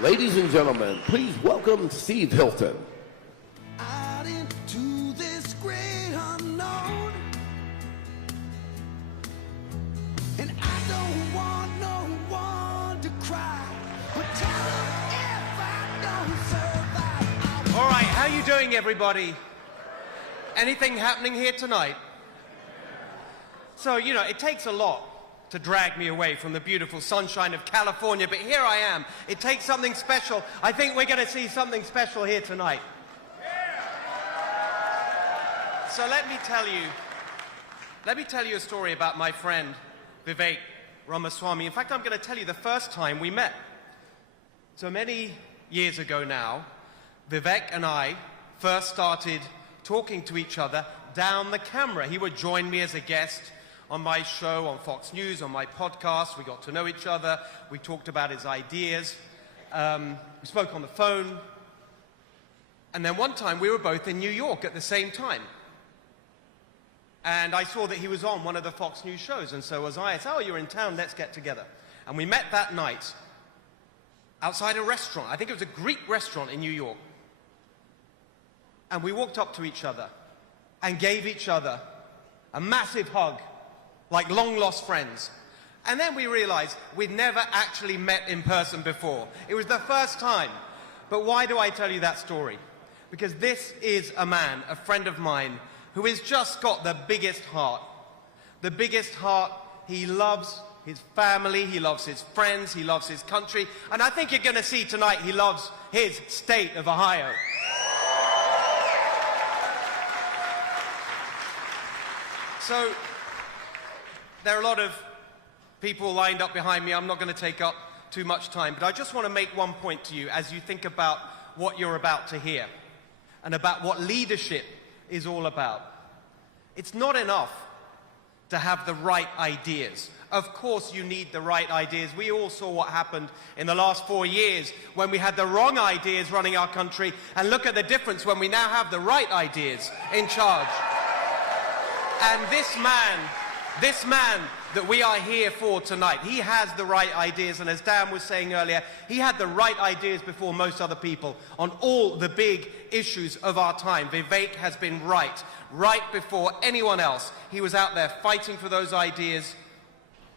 Ladies and gentlemen, please welcome Steve Hilton. Out into this great unknown, and I don't want no one to cry, but tell them if I don't survive. All right, how you doing, everybody? Anything happening here tonight? So, you know, it takes a lot to drag me away from the beautiful sunshine of California, but here I am. It takes something special. I think we're going to see something special here tonight. So let me tell you a story about my friend, Vivek Ramaswamy. In fact, I'm going to tell you the first time we met. So many years ago now, Vivek and I first started talking to each other down the camera. He would join me as a guest on my show, on Fox News, on my podcast. We got to know each other. We talked about his ideas. We spoke on the phone. And then one time we were both in New York at the same time. And I saw that he was on one of the Fox News shows, and so was I. I said, oh, you're in town, let's get together. And we met that night outside a restaurant. I think it was a Greek restaurant in New York. And we walked up to each other and gave each other a massive hug, like long-lost friends. And then we realized we'd never actually met in person before. It was the first time. But why do I tell you that story? Because this is a man, a friend of mine, who has just got the biggest heart. The biggest heart. He loves his family, he loves his friends, he loves his country, and I think you're going to see tonight he loves his state of Ohio. So, there are a lot of people lined up behind me. I'm not going to take up too much time, but I just want to make one point to you as you think about what you're about to hear and about what leadership is all about. It's not enough to have the right ideas. Of course you need the right ideas. We all saw what happened in the last 4 years when we had the wrong ideas running our country, and look at the difference when we now have the right ideas in charge. And this man that we are here for tonight, he has the right ideas, and as Dan was saying earlier, he had the right ideas before most other people on all the big issues of our time. Vivek has been right before anyone else. He was out there fighting for those ideas.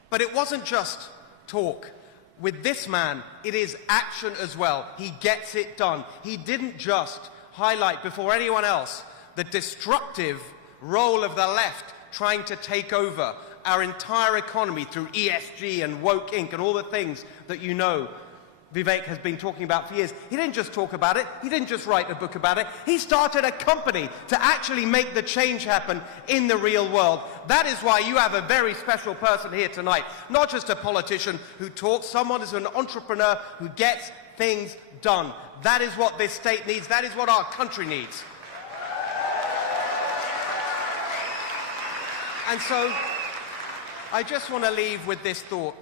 But it wasn't just talk. With this man, it is action as well. He gets it done. He didn't just highlight before anyone else the destructive role of the left trying to take over our entire economy through ESG and woke Inc. and all the things that you know Vivek has been talking about for years. He didn't just talk about it. He didn't just write a book about it. He started a company to actually make the change happen in the real world. That is why you have a very special person here tonight. Not just a politician who talks, someone who's an entrepreneur who gets things done. That is what this state needs. That is what our country needs. And so, I just want to leave with this thought.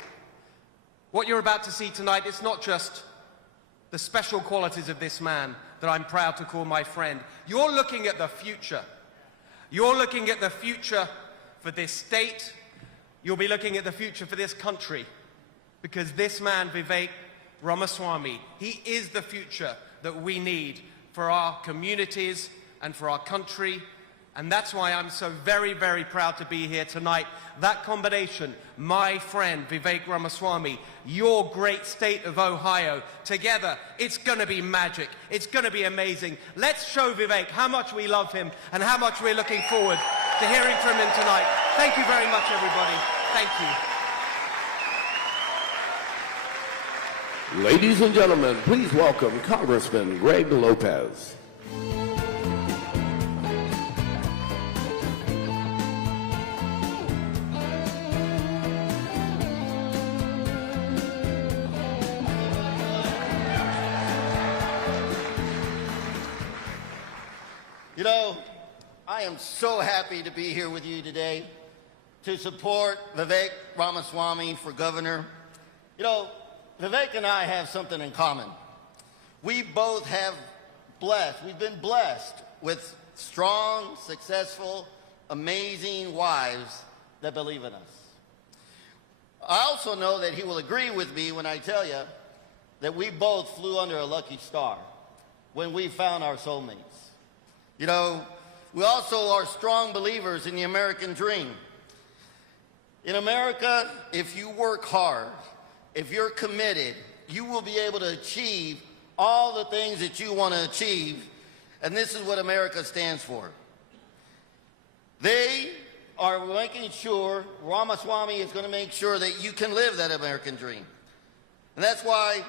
What you're about to see tonight is not just the special qualities of this man that I'm proud to call my friend. You're looking at the future. You're looking at the future for this state. You'll be looking at the future for this country. Because this man, Vivek Ramaswamy, he is the future that we need for our communities and for our country. And that's why I'm so very, very proud to be here tonight. That combination, my friend Vivek Ramaswamy, your great state of Ohio, together, it's going to be magic. It's going to be amazing. Let's show Vivek how much we love him and how much we're looking forward to hearing from him tonight. Thank you very much, everybody. Thank you. Ladies and gentlemen, please welcome Congressman Greg Lopez. You know, I am so happy to be here with you today to support Vivek Ramaswamy for governor. You know, Vivek and I have something in common. We both we've been blessed with strong, successful, amazing wives that believe in us. I also know that he will agree with me when I tell you that we both flew under a lucky star when we found our soulmates. You know, we also are strong believers in the American dream. In America, if you work hard, if you're committed, you will be able to achieve all the things that you want to achieve, and this is what America stands for. They are making sure, Ramaswamy is going to make sure that you can live that American dream. And that's why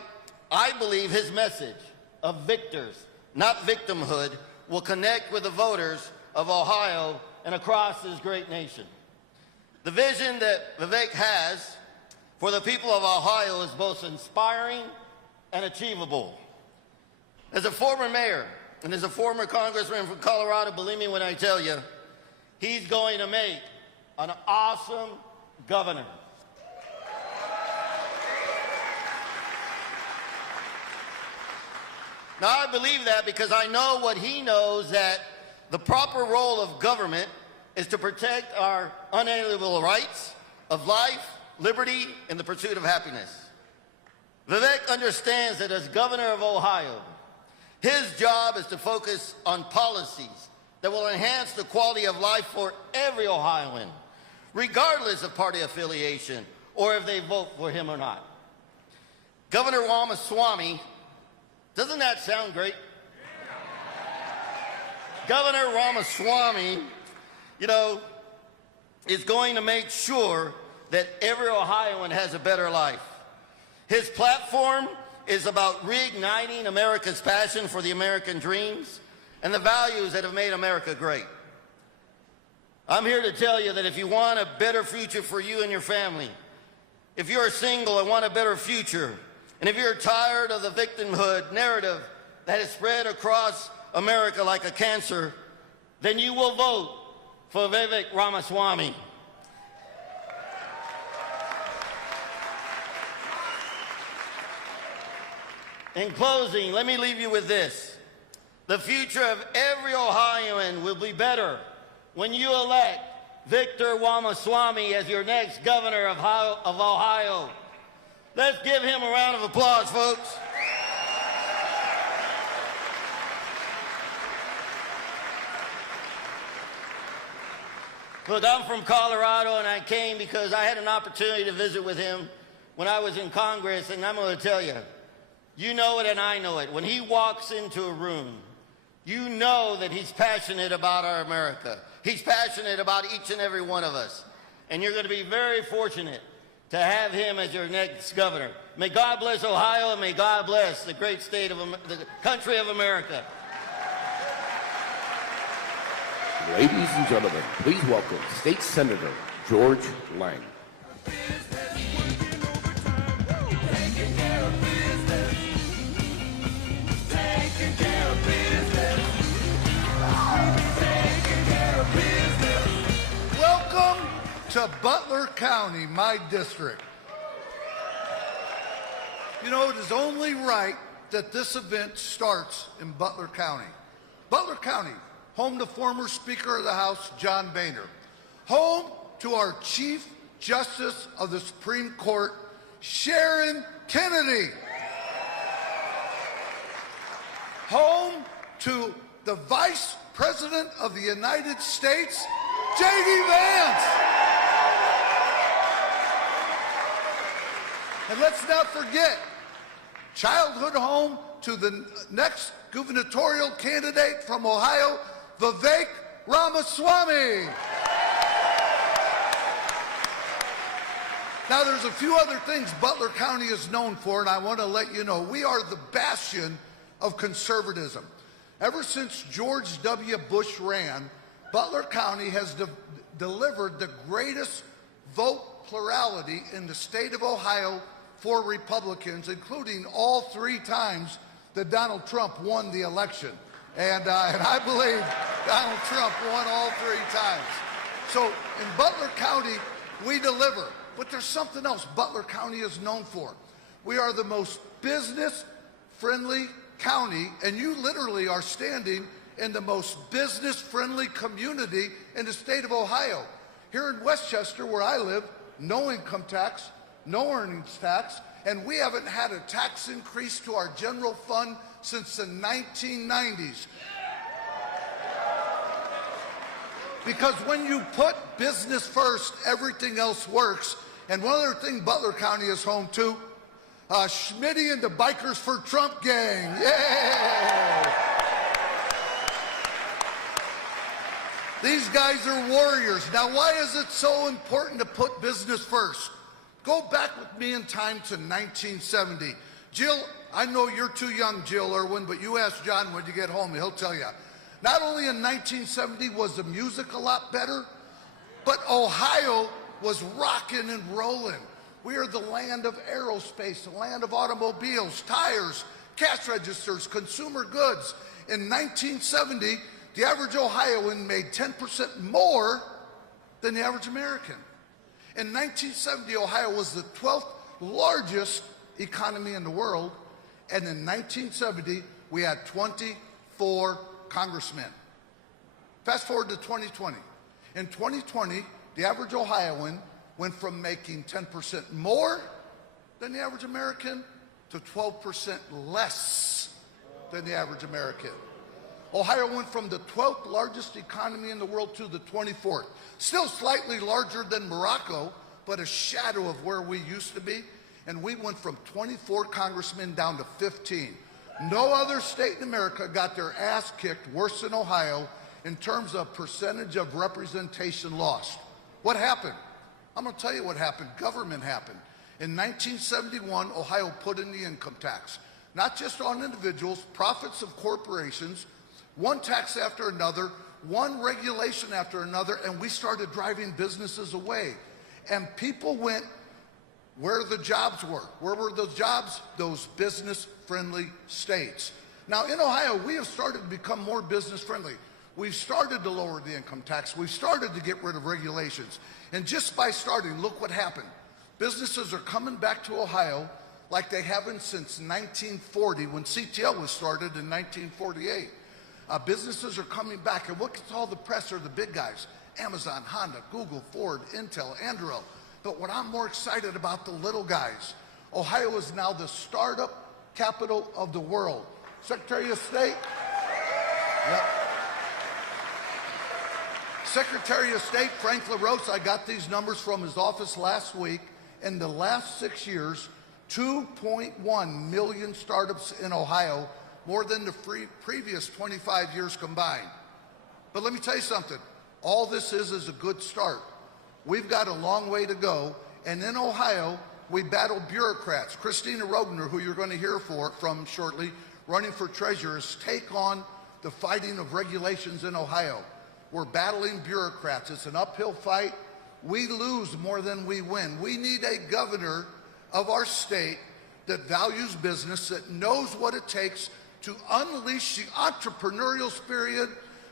I believe his message of victors, not victimhood, will connect with the voters of Ohio and across this great nation. The vision that Vivek has for the people of Ohio is both inspiring and achievable. As a former mayor and as a former congressman from Colorado, believe me when I tell you, he's going to make an awesome governor. Now, I believe that because I know what he knows, that the proper role of government is to protect our unalienable rights of life, liberty, and the pursuit of happiness. Vivek understands that as governor of Ohio, his job is to focus on policies that will enhance the quality of life for every Ohioan, regardless of party affiliation or if they vote for him or not. Governor Ramaswamy, doesn't that sound great? Governor Ramaswamy, you know, is going to make sure that every Ohioan has a better life. His platform is about reigniting America's passion for the American dreams and the values that have made America great. I'm here to tell you that if you want a better future for you and your family, if you're single and want a better future, and if you're tired of the victimhood narrative that has spread across America like a cancer, then you will vote for Vivek Ramaswamy. In closing, let me leave you with this. The future of every Ohioan will be better when you elect Victor Ramaswamy as your next governor of Ohio. Let's give him a round of applause, folks. Look, I'm from Colorado, and I came because I had an opportunity to visit with him when I was in Congress, and I'm going to tell you, you know it and I know it. When he walks into a room, you know that he's passionate about our America. He's passionate about each and every one of us. And you're going to be very fortunate to have him as your next governor. May God bless Ohio, and may God bless the great state of the country of America. Ladies and gentlemen, please welcome State Senator George Lang. Welcome to Butler County, my district. You know, it is only right that this event starts in Butler County. Butler County, home to former Speaker of the House, John Boehner. Home to our Chief Justice of the Supreme Court, Sharon Kennedy. Home to the Vice President of the United States, J.D. Vance. And let's not forget, childhood home to the next gubernatorial candidate from Ohio, Vivek Ramaswamy. Now, there's a few other things Butler County is known for, and I want to let you know. We are the bastion of conservatism. Ever since George W. Bush ran, Butler County has delivered the greatest vote plurality in the state of Ohio for Republicans, including all 3 times that Donald Trump won the election. And I believe Donald Trump won all 3 times. So in Butler County, we deliver. But there's something else Butler County is known for. We are the most business-friendly county, and you literally are standing in the most business-friendly community in the state of Ohio. Here in Westchester, where I live, no income tax, no earnings tax, and we haven't had a tax increase to our general fund since the 1990s. Because when you put business first, everything else works. And one other thing Butler County is home to, Schmitty and the Bikers for Trump gang. Yay! These guys are warriors. Now, why is it so important to put business first? Go back with me in time to 1970. Jill, I know you're too young, Jill Irwin, but you ask John when you get home, he'll tell you. Not only in 1970 was the music a lot better, but Ohio was rocking and rolling. We are the land of aerospace, the land of automobiles, tires, cash registers, consumer goods. In 1970, the average Ohioan made 10% more than the average American. In 1970, Ohio was the 12th largest economy in the world, and in 1970, we had 24 congressmen. Fast forward to 2020. In 2020, the average Ohioan went from making 10% more than the average American to 12% less than the average American. Ohio went from the 12th largest economy in the world to the 24th. Still slightly larger than Morocco, but a shadow of where we used to be. And we went from 24 congressmen down to 15. No other state in America got their ass kicked worse than Ohio in terms of percentage of representation lost. What happened? I'm going to tell you what happened. Government happened. In 1971, Ohio put in the income tax, not just on individuals, profits of corporations, one tax after another, one regulation after another, and we started driving businesses away. And people went where the jobs were. Where were those jobs? Those business-friendly states. Now, in Ohio, we have started to become more business-friendly. We've started to lower the income tax. We've started to get rid of regulations. And just by starting, look what happened. Businesses are coming back to Ohio like they haven't since 1940, when CTL was started in 1948. Businesses are coming back, and what gets all the press are the big guys: Amazon, Honda, Google, Ford, Intel, Anduril. But what I'm more excited about, the little guys. Ohio is now the startup capital of the world. Secretary of State? Yep. Secretary of State Frank LaRose, I got these numbers from his office last week. In the last 6 years, 2.1 million startups in Ohio, more than the previous 25 years combined. But let me tell you something. All this is a good start. We've got a long way to go. And in Ohio, we battle bureaucrats. Christina Rogner, who you're going to hear from shortly, running for treasurer, take on the fighting of regulations in Ohio. We're battling bureaucrats. It's an uphill fight. We lose more than we win. We need a governor of our state that values business, that knows what it takes to unleash the entrepreneurial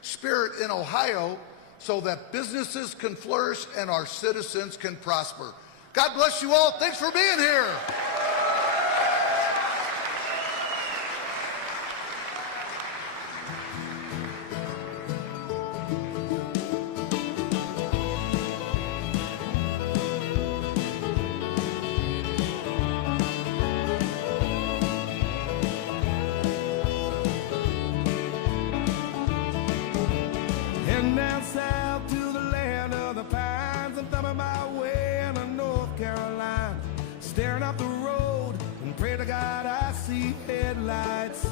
spirit in Ohio so that businesses can flourish and our citizens can prosper. God bless you all. Thanks for being here. Heading down south to the land of the pines. I'm thumbing my way into North Carolina, staring up the road and pray to God I see headlights.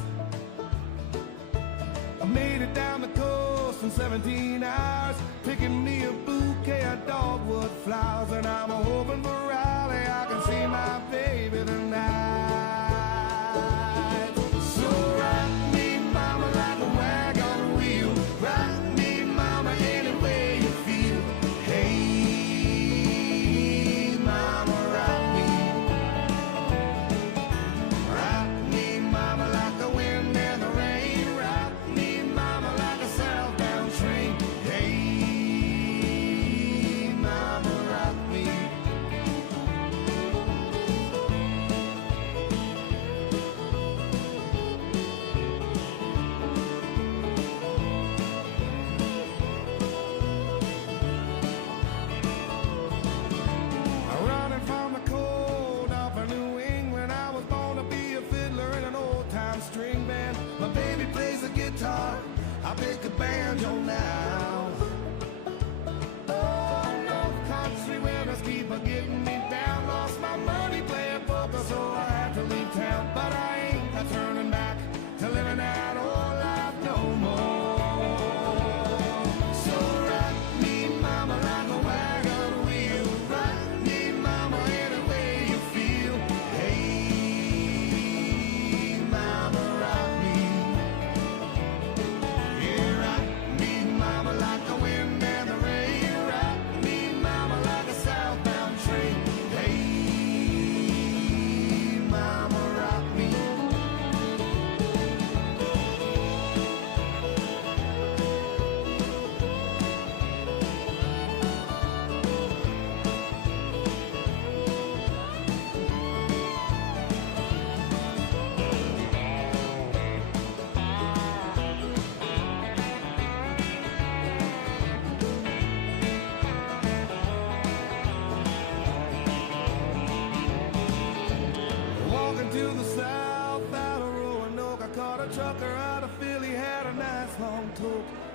I made it down the coast in 17 hours, picking me a bouquet of dogwood flowers, and I'm hoping for Raleigh I can see my baby tonight. So rock me, mama, like a wagon wheel. Rock me, mama, any way you feel. Hey, mama, rock me. Rock me, mama, like the wind and the rain. Rock me, mama, like a southbound train. Hey, mama, rock me.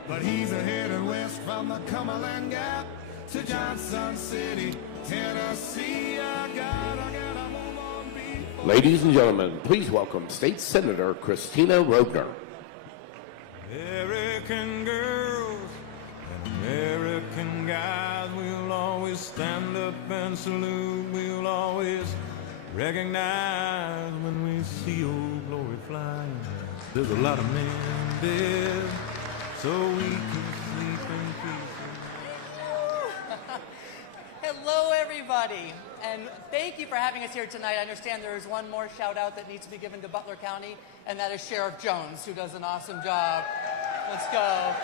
But he's headed west from the Cumberland Gap to Johnson City, Tennessee. I gotta move on before. Ladies and gentlemen, please welcome State Senator Christina Rogner. American girls and American guys, we'll always stand up and salute. We'll always recognize when we see old glory flying. There's a lot of men dead, so we can sleep in peace. Hello, everybody, and thank you for having us here tonight. I understand there is one more shout out that needs to be given to Butler County, and that is Sheriff Jones, who does an awesome job. Let's go.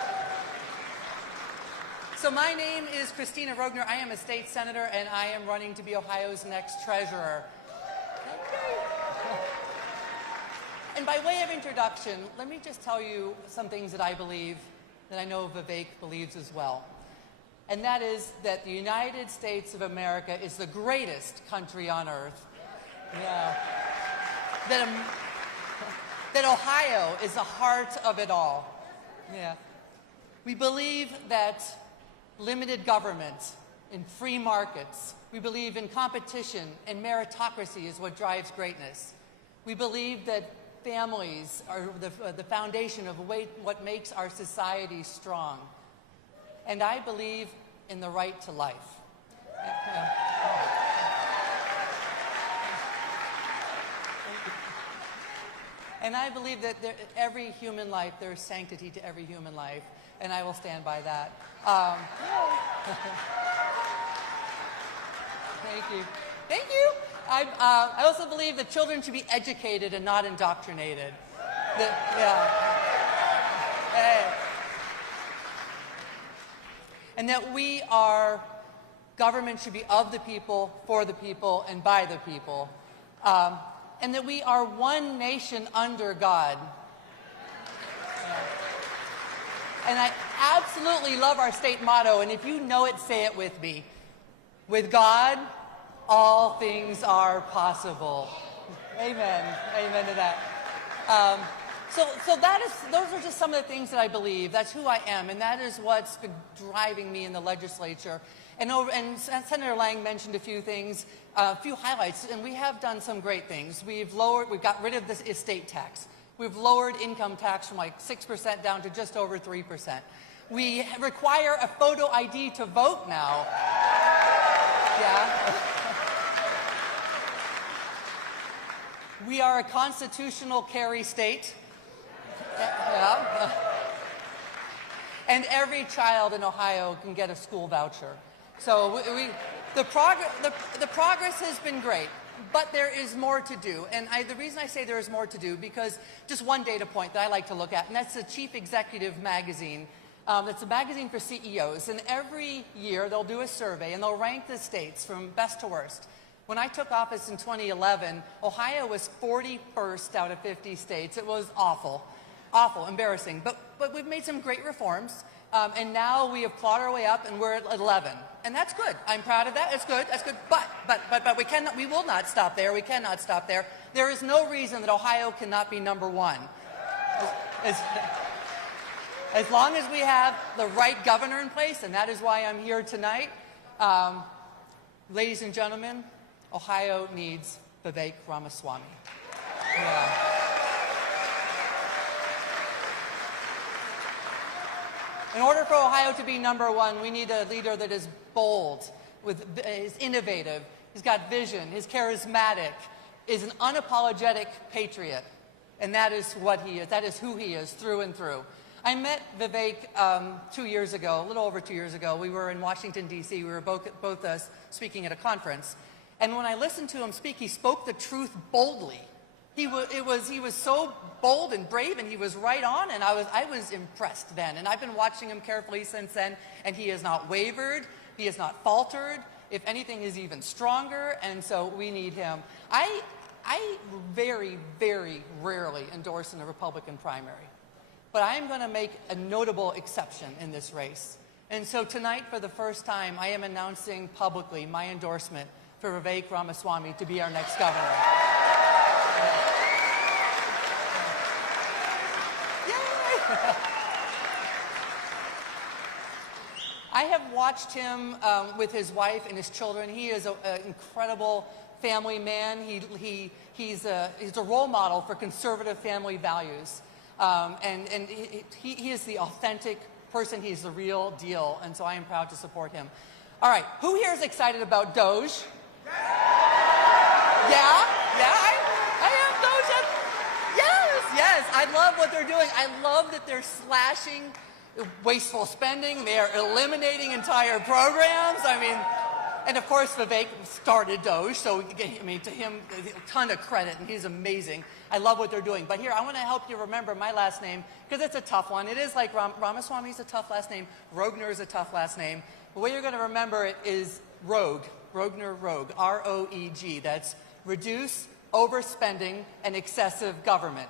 So my name is Christina Rogner. I am a state senator, and I am running to be Ohio's next treasurer. And by way of introduction, let me just tell you some things that I believe, that I know Vivek believes as well. And that is that the United States of America is the greatest country on earth. Yeah. That Ohio is the heart of it all. Yeah. We believe that limited government and free markets, we believe in competition and meritocracy is what drives greatness. We believe that families are the foundation of what makes our society strong. And I believe in the right to life. And I believe that every human life, there is sanctity to every human life, and I will stand by that. Thank you. Thank you. I also believe that children should be educated and not indoctrinated. And that government should be of the people, for the people, and by the people. And that we are one nation under God. And I absolutely love our state motto, and if you know it, say it with me. With God, all things are possible. Amen. Amen to that. So those are just some of the things that I believe. That's who I am, and that is what's been driving me in the legislature. And Senator Lang mentioned a few things, a few highlights, and we have done some great things. We've got rid of this estate tax. We've lowered income tax from like 6% down to just over 3%. We require a photo ID to vote now. Yeah. We are a constitutional carry state. Yeah. And every child in Ohio can get a school voucher. So the progress has been great, but there is more to do. And the reason I say there is more to do, because just one data point that I like to look at, and that's the Chief Executive magazine. It's a magazine for CEOs, and every year they'll do a survey, and they'll rank the states from best to worst. When I took office in 2011, Ohio was 41st out of 50 states. It was awful, embarrassing. But we've made some great reforms, and now we have clawed our way up, and we're at 11. And that's good. I'm proud of that. It's good. That's good. But we will not stop there. We cannot stop there. There is no reason that Ohio cannot be number one. As long as we have the right governor in place, and that is why I'm here tonight. Ladies and gentlemen, Ohio needs Vivek Ramaswamy. Yeah. In order for Ohio to be number one, we need a leader that is bold, is innovative, he's got vision, is charismatic, is an unapologetic patriot. And that is what he is. That is who he is through and through. I met Vivek 2 years ago, a little over 2 years ago. We were in Washington, D.C. We were both speaking at a conference. And when I listened to him speak, he spoke the truth boldly. He was so bold and brave, and he was right on, and I was impressed then. And I've been watching him carefully since then, and he has not wavered. He has not faltered. If anything, he's even stronger, and so we need him. I very, very rarely endorse in a Republican primary. But I am going to make a notable exception in this race. And so tonight, for the first time, I am announcing publicly my endorsement for Vivek Ramaswamy to be our next governor. I have watched him with his wife and his children. He is an incredible family man. He's a role model for conservative family values. And he is the authentic person. He's the real deal. And so I am proud to support him. All right, who here is excited about Doge? Yeah, I am Doge. Yes, I love what they're doing. I love that they're slashing wasteful spending. They are eliminating entire programs. I mean, and of course Vivek started Doge, so I mean, to him, a ton of credit, and he's amazing. I love what they're doing. But here, I want to help you remember my last name, because it's a tough one. It is like Ramaswamy is a tough last name. Rogner is a tough last name. The way you're going to remember it is Rogue. Rogner Rogue, R-O-E-G. That's reduce overspending and excessive government.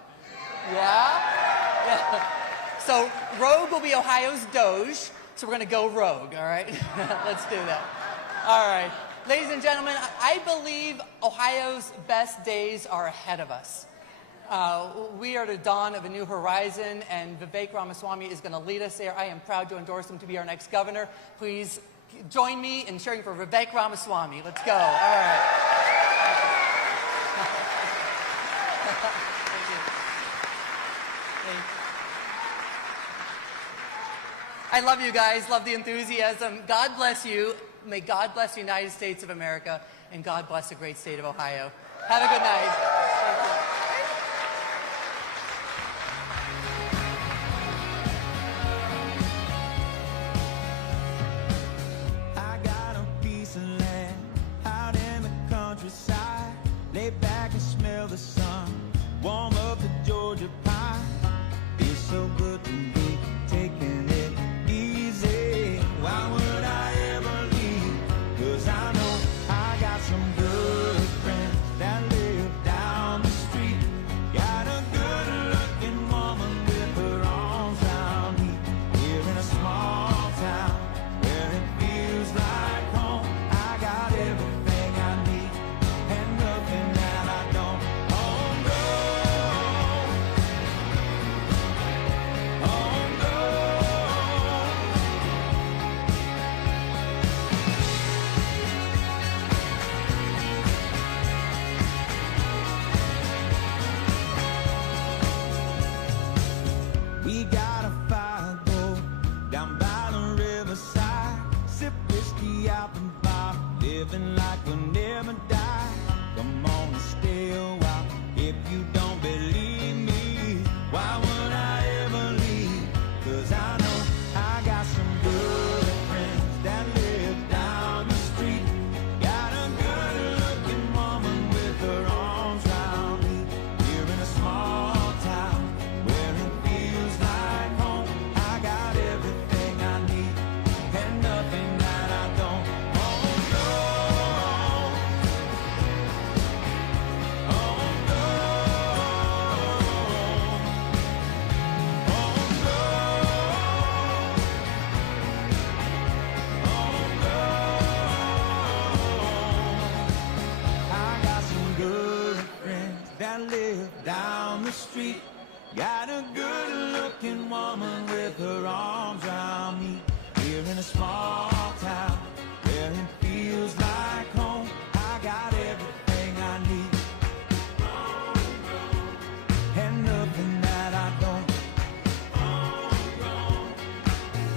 Yeah? So Rogue will be Ohio's Doge, so we're going to go Rogue, all right? Let's do that. All right. Ladies and gentlemen, I believe Ohio's best days are ahead of us. We are at the dawn of a new horizon, and Vivek Ramaswamy is going to lead us there. I am proud to endorse him to be our next governor. Please join me in cheering for Vivek Ramaswamy. Let's go. All right. Thank you. I love you guys. Love the enthusiasm. God bless you. May God bless the United States of America, and God bless the great state of Ohio. Have a good night. Thank you. Lay back and smell the sun, warm up the Georgia pie. Feels so good to be taking it easy. Why would I ever leave? 'Cause I know I got some good friends that live down the street. Got a good looking woman with her arms around me. Here in a small town where it feels like home. I got everything I need and nothing that I don't. We got a fire go down by the riverside. Sip whiskey out the bar, living like we'll never die. Come on and stay a while. If you don't believe me, why would I ever leave? 'Cause I know I got some good friends that live down the street. Got a good looking woman with her arms around me. Here in a small town where it feels like home. I got everything I need and nothing that I don't. Oh no. Oh no. Oh no. I got some good friends that live down the street. Got a good looking woman with her arms around me. Here in a small town where it feels like home. I got everything I need and nothing that I don't.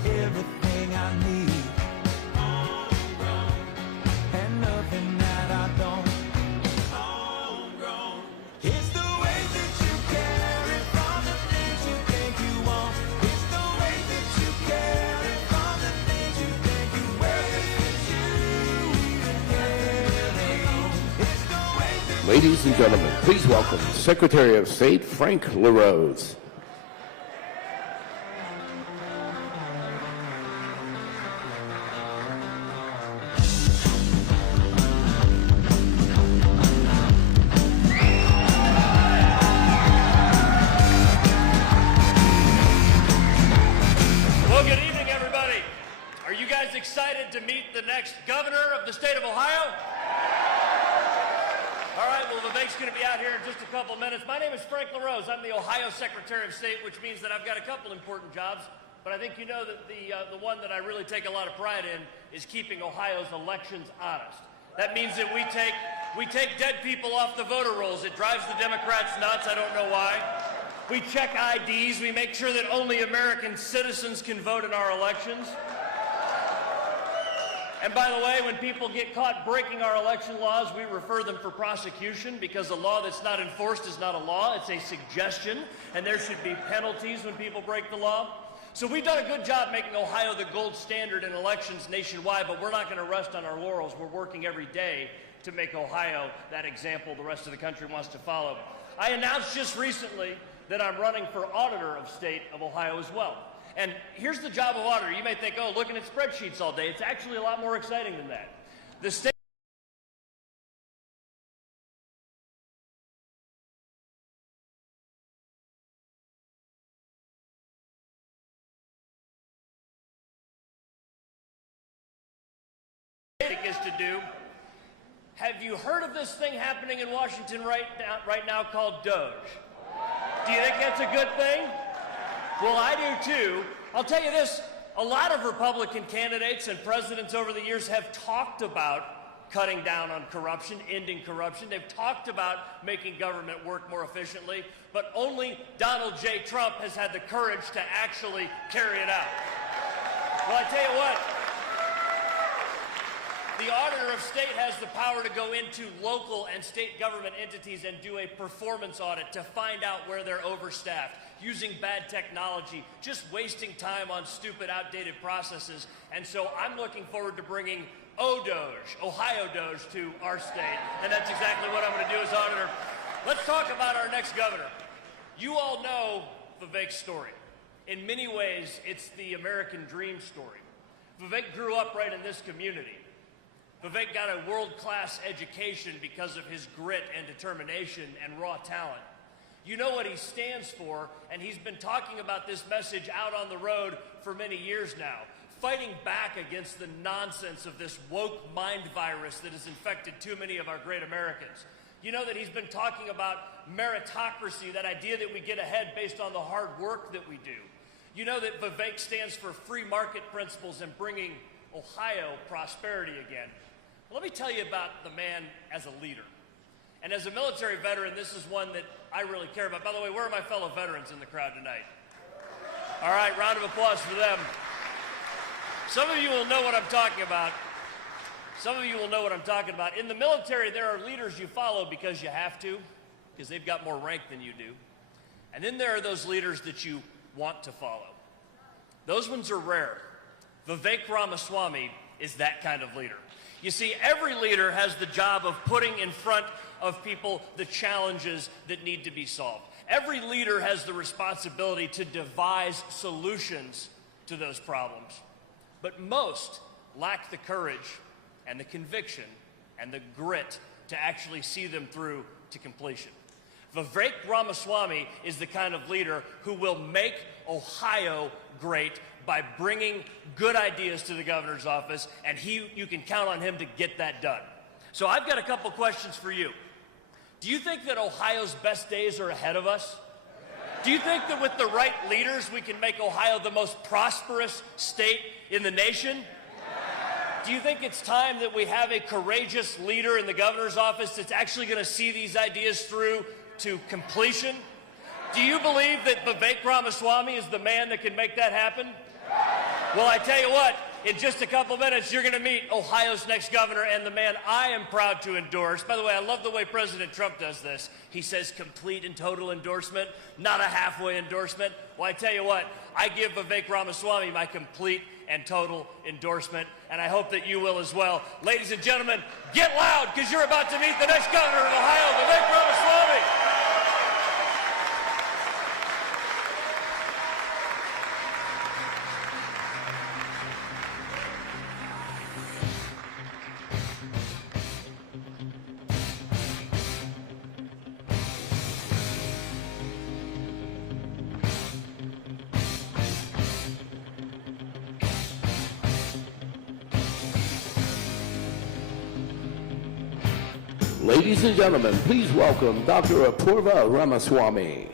Everything I need and nothing that I don't. It's the way that you carry from the things you think you want. It's the way that you carry from the things you think you wear. It's you even carry. It's the way that Ladies and gentlemen, please welcome Secretary of State Frank LaRose. Well, good evening, everybody. Are you guys excited to meet the next governor of the state of Ohio? All right, well, Vivek's going to be out here in just a couple of minutes. My name is Frank LaRose. I'm the Ohio Secretary of State, which means that I've got a couple important jobs. but I think you know that the one that I really take a lot of pride in is keeping Ohio's elections honest. That means that we take dead people off the voter rolls. It drives the Democrats nuts. I don't know why. We check IDs. We make sure that only American citizens can vote in our elections. And by the way, when people get caught breaking our election laws, we refer them for prosecution, because a law that's not enforced is not a law. It's a suggestion, and there should be penalties when people break the law. So we've done a good job making Ohio the gold standard in elections nationwide, but we're not going to rest on our laurels. We're working every day to make Ohio that example the rest of the country wants to follow. I announced just recently that I'm running for auditor of state of Ohio as well. And here's the job of auditor. You may think, oh, looking at spreadsheets all day. It's actually a lot more exciting than that. The state is to do. Have you heard of this thing happening in Washington right now called Doge? Do you think that's a good thing? Well, I do too. I'll tell you this, a lot of Republican candidates and presidents over the years have talked about cutting down on corruption, ending corruption. They've talked about making government work more efficiently, but only Donald J. Trump has had the courage to actually carry it out. Well, I tell you what, the auditor of state has the power to go into local and state government entities and do a performance audit to find out where they're overstaffed, using bad technology, just wasting time on stupid, outdated processes. And so I'm looking forward to bringing ODOGE, Ohio Doge, to our state, and that's exactly what I'm going to do as auditor. Let's talk about our next governor. You all know Vivek's story. In many ways, it's the American dream story. Vivek grew up right in this community. Vivek got a world-class education because of his grit and determination and raw talent. You know what he stands for, and he's been talking about this message out on the road for many years now, fighting back against the nonsense of this woke mind virus that has infected too many of our great Americans. You know that he's been talking about meritocracy, that idea that we get ahead based on the hard work that we do. You know that Vivek stands for free market principles and bringing Ohio prosperity again. Let me tell you about the man as a leader. And as a military veteran, this is one that I really care about. By the way, where are my fellow veterans in the crowd tonight? All right, round of applause for them. Some of you will know what I'm talking about. Some of you will know what I'm talking about. In the military, there are leaders you follow because you have to, because they've got more rank than you do. And then there are those leaders that you want to follow. Those ones are rare. Vivek Ramaswamy is that kind of leader. You see, every leader has the job of putting in front of people the challenges that need to be solved. Every leader has the responsibility to devise solutions to those problems. But most lack the courage and the conviction and the grit to actually see them through to completion. Vivek Ramaswamy is the kind of leader who will make Ohio great by bringing good ideas to the governor's office, and you can count on him to get that done. So I've got a couple questions for you. Do you think that Ohio's best days are ahead of us? Do you think that with the right leaders, we can make Ohio the most prosperous state in the nation? Do you think it's time that we have a courageous leader in the governor's office that's actually going to see these ideas through to completion? Do you believe that Vivek Ramaswamy is the man that can make that happen? Well, I tell you what, in just a couple minutes, you're going to meet Ohio's next governor and the man I am proud to endorse. By the way, I love the way President Trump does this. He says complete and total endorsement, not a halfway endorsement. Well, I tell you what, I give Vivek Ramaswamy my complete and total endorsement, and I hope that you will as well. Ladies and gentlemen, get loud, because you're about to meet the next governor of Ohio, Vivek Ramaswamy. Ladies and gentlemen, please welcome Dr. Apurva Ramaswamy.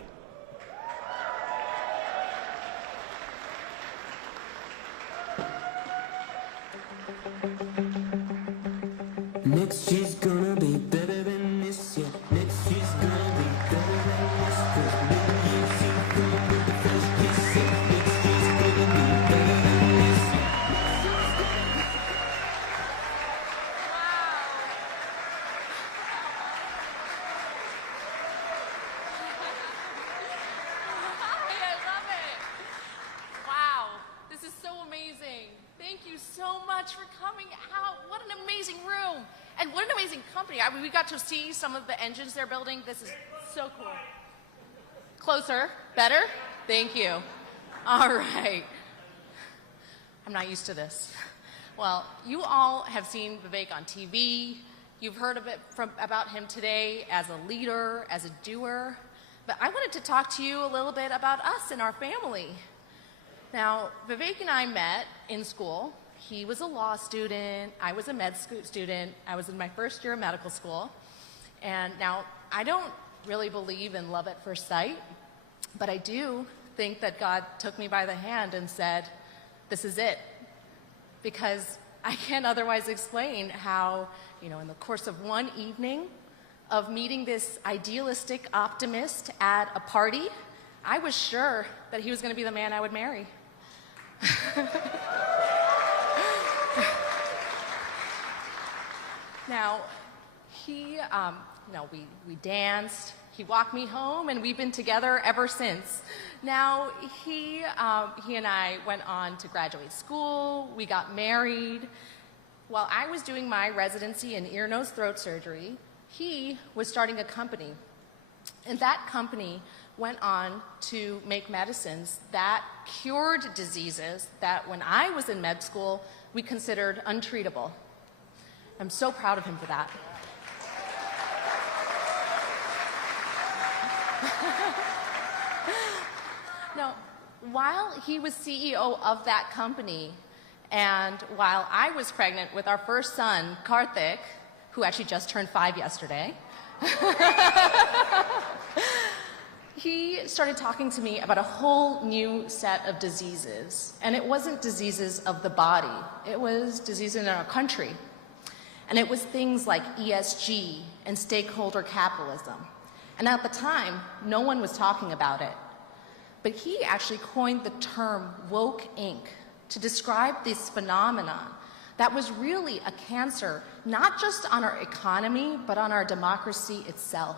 we got to see some of the engines they're building. This is so cool. Closer. Better? Thank you. All right. I'm not used to this. Well, you all have seen Vivek on TV. You've heard about him today as a leader, as a doer. But I wanted to talk to you a little bit about us and our family. Now, Vivek and I met in school. He was a law student. I was a med school student. I was in my first year of medical school. And now, I don't really believe in love at first sight, but I do think that God took me by the hand and said, this is it. Because I can't otherwise explain how, in the course of one evening of meeting this idealistic optimist at a party, I was sure that he was going to be the man I would marry. Now, we danced. He walked me home, and we've been together ever since. Now, he and I went on to graduate school. We got married. While I was doing my residency in ear, nose, throat surgery, he was starting a company. And that company went on to make medicines that cured diseases that when I was in med school, we considered untreatable. I'm so proud of him for that. Now, while he was CEO of that company, and while I was pregnant with our first son, Karthik, who actually just turned 5 yesterday, he started talking to me about a whole new set of diseases. And it wasn't diseases of the body. It was diseases in our country. And it was things like ESG and stakeholder capitalism. And at the time, no one was talking about it. But he actually coined the term woke Inc. to describe this phenomenon that was really a cancer, not just on our economy, but on our democracy itself.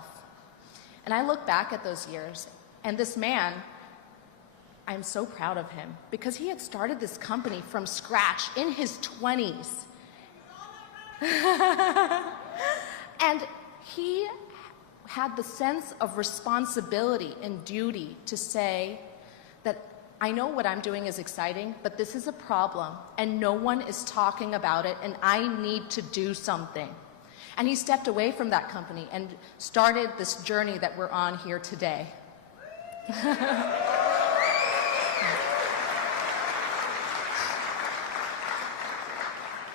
And I look back at those years, and this man, I'm so proud of him, because he had started this company from scratch in his 20s. And he had the sense of responsibility and duty to say that I know what I'm doing is exciting, but this is a problem, and no one is talking about it, and I need to do something. And he stepped away from that company and started this journey that we're on here today.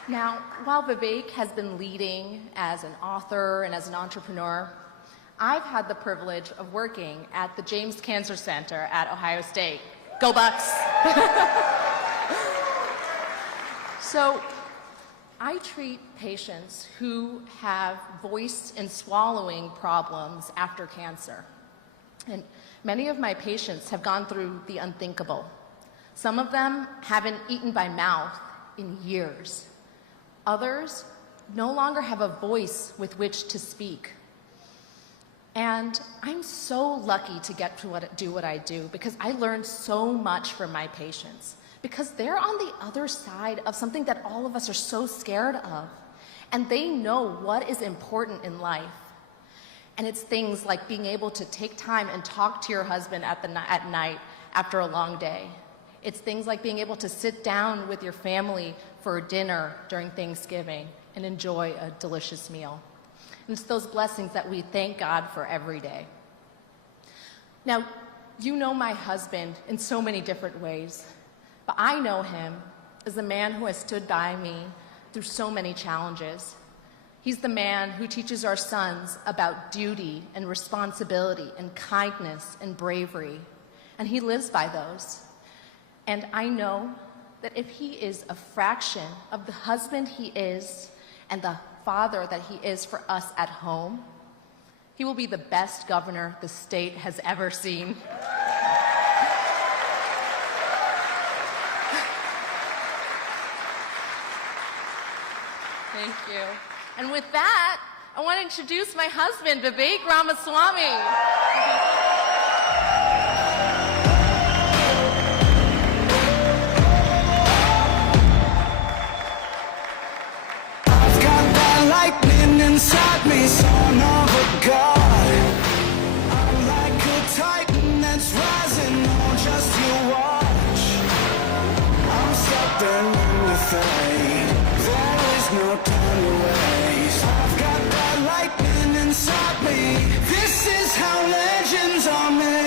Now, while Vivek has been leading as an author and as an entrepreneur, I've had the privilege of working at the James Cancer Center at Ohio State. Go Bucks! So, I treat patients who have voice and swallowing problems after cancer. And many of my patients have gone through the unthinkable. Some of them haven't eaten by mouth in years. Others no longer have a voice with which to speak. And I'm so lucky to get to do what I do, because I learned so much from my patients, because they're on the other side of something that all of us are so scared of. And they know what is important in life. And it's things like being able to take time and talk to your husband at night after a long day. It's things like being able to sit down with your family for dinner during Thanksgiving and enjoy a delicious meal. And it's those blessings that we thank God for every day. Now, you know my husband in so many different ways, but I know him as a man who has stood by me through so many challenges. He's the man who teaches our sons about duty and responsibility and kindness and bravery, and he lives by those. And I know that if he is a fraction of the husband he is and the father that he is for us at home, he will be the best governor the state has ever seen. Thank you. And with that, I want to introduce my husband, Vivek Ramaswamy. Lightning in inside me, son of a god. I'm like a titan that's rising on just you watch. I'm stepping in the fade. There is no time to waste. I've got that lightning inside me. This is how legends are made.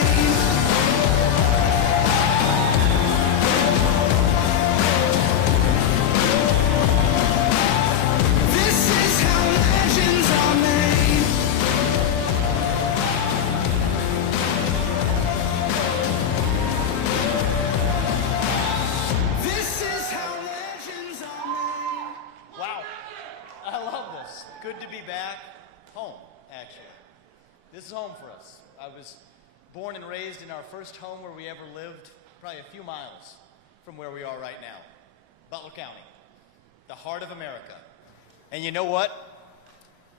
Good to be back home, actually. This is home for us. I was born and raised in our first home where we ever lived, probably a few miles from where we are right now. Butler County, the heart of America. And you know what?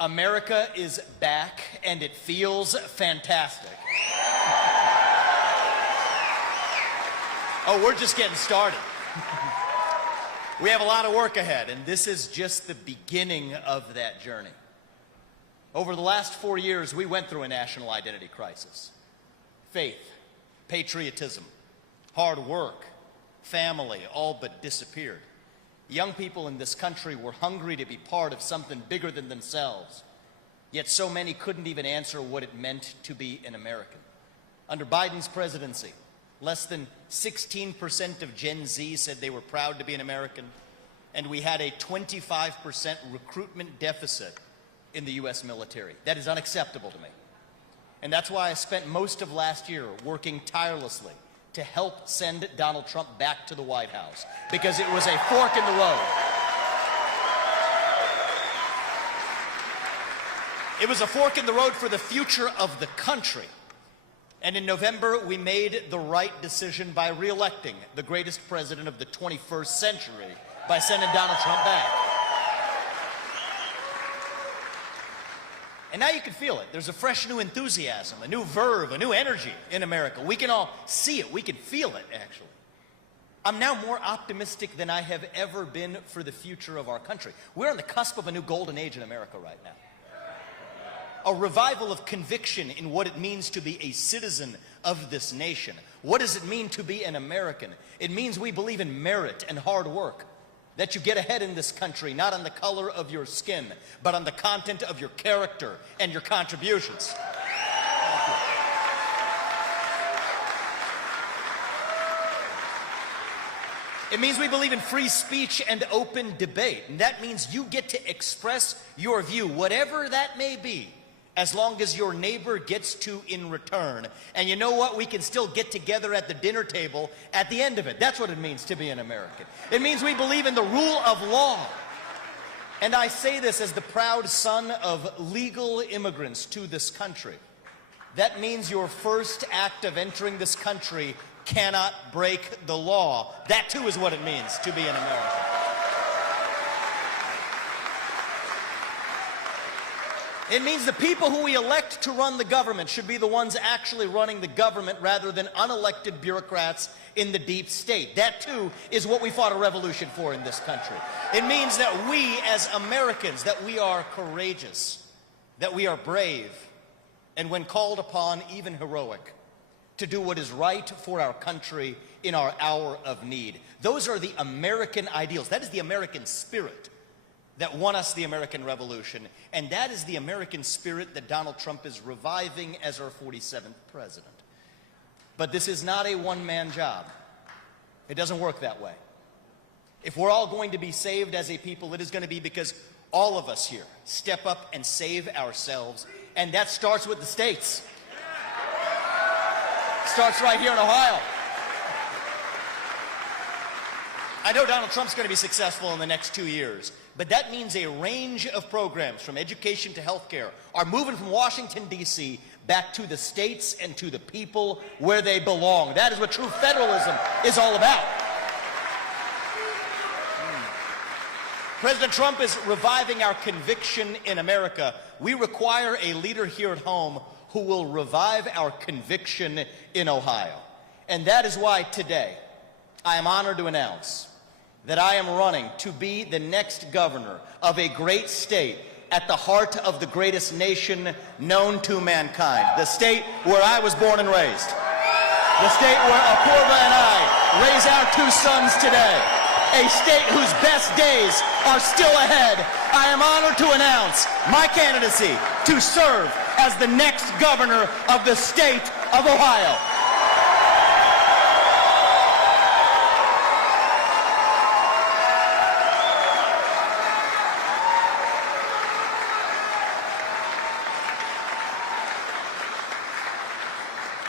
America is back, and it feels fantastic. Oh, we're just getting started. We have a lot of work ahead, and this is just the beginning of that journey. Over the last 4 years, we went through a national identity crisis. Faith, patriotism, hard work, family, all but disappeared. Young people in this country were hungry to be part of something bigger than themselves, yet so many couldn't even answer what it meant to be an American. Under Biden's presidency, less than 16% of Gen Z said they were proud to be an American, and we had a 25% recruitment deficit in the U.S. military. That is unacceptable to me. And that's why I spent most of last year working tirelessly to help send Donald Trump back to the White House, because it was a fork in the road. It was a fork in the road for the future of the country. And in November, we made the right decision by re-electing the greatest president of the 21st century by sending Donald Trump back. And now you can feel it. There's a fresh new enthusiasm, a new verve, a new energy in America. We can all see it. We can feel it, actually. I'm now more optimistic than I have ever been for the future of our country. We're on the cusp of a new golden age in America right now. A revival of conviction in what it means to be a citizen of this nation. What does it mean to be an American? It means we believe in merit and hard work. That you get ahead in this country, not on the color of your skin, but on the content of your character and your contributions. It means we believe in free speech and open debate. And that means you get to express your view, whatever that may be, as long as your neighbor gets to in return. And you know what? We can still get together at the dinner table at the end of it. That's what it means to be an American. It means we believe in the rule of law. And I say this as the proud son of legal immigrants to this country. That means your first act of entering this country cannot break the law. That too is what it means to be an American. It means the people who we elect to run the government should be the ones actually running the government rather than unelected bureaucrats in the deep state. That too is what we fought a revolution for in this country. It means that we as Americans, that we are courageous, that we are brave, and when called upon, even heroic, to do what is right for our country in our hour of need. Those are the American ideals. That is the American spirit that won us the American Revolution, and that is the American spirit that Donald Trump is reviving as our 47th president. But this is not a one-man job. It doesn't work that way. If we're all going to be saved as a people, it is going to be because all of us here step up and save ourselves, and that starts with the states. Starts right here in Ohio. I know Donald Trump's going to be successful in the next 2 years, but that means a range of programs from education to healthcare are moving from Washington, D.C. back to the states and to the people where they belong. That is what true federalism is all about. President Trump is reviving our conviction in America. We require a leader here at home who will revive our conviction in Ohio. And that is why today I am honored to announce that I am running to be the next governor of a great state at the heart of the greatest nation known to mankind, the state where I was born and raised, the state where Apurva and I raise our 2 sons today, a state whose best days are still ahead. I am honored to announce my candidacy to serve as the next governor of the state of Ohio.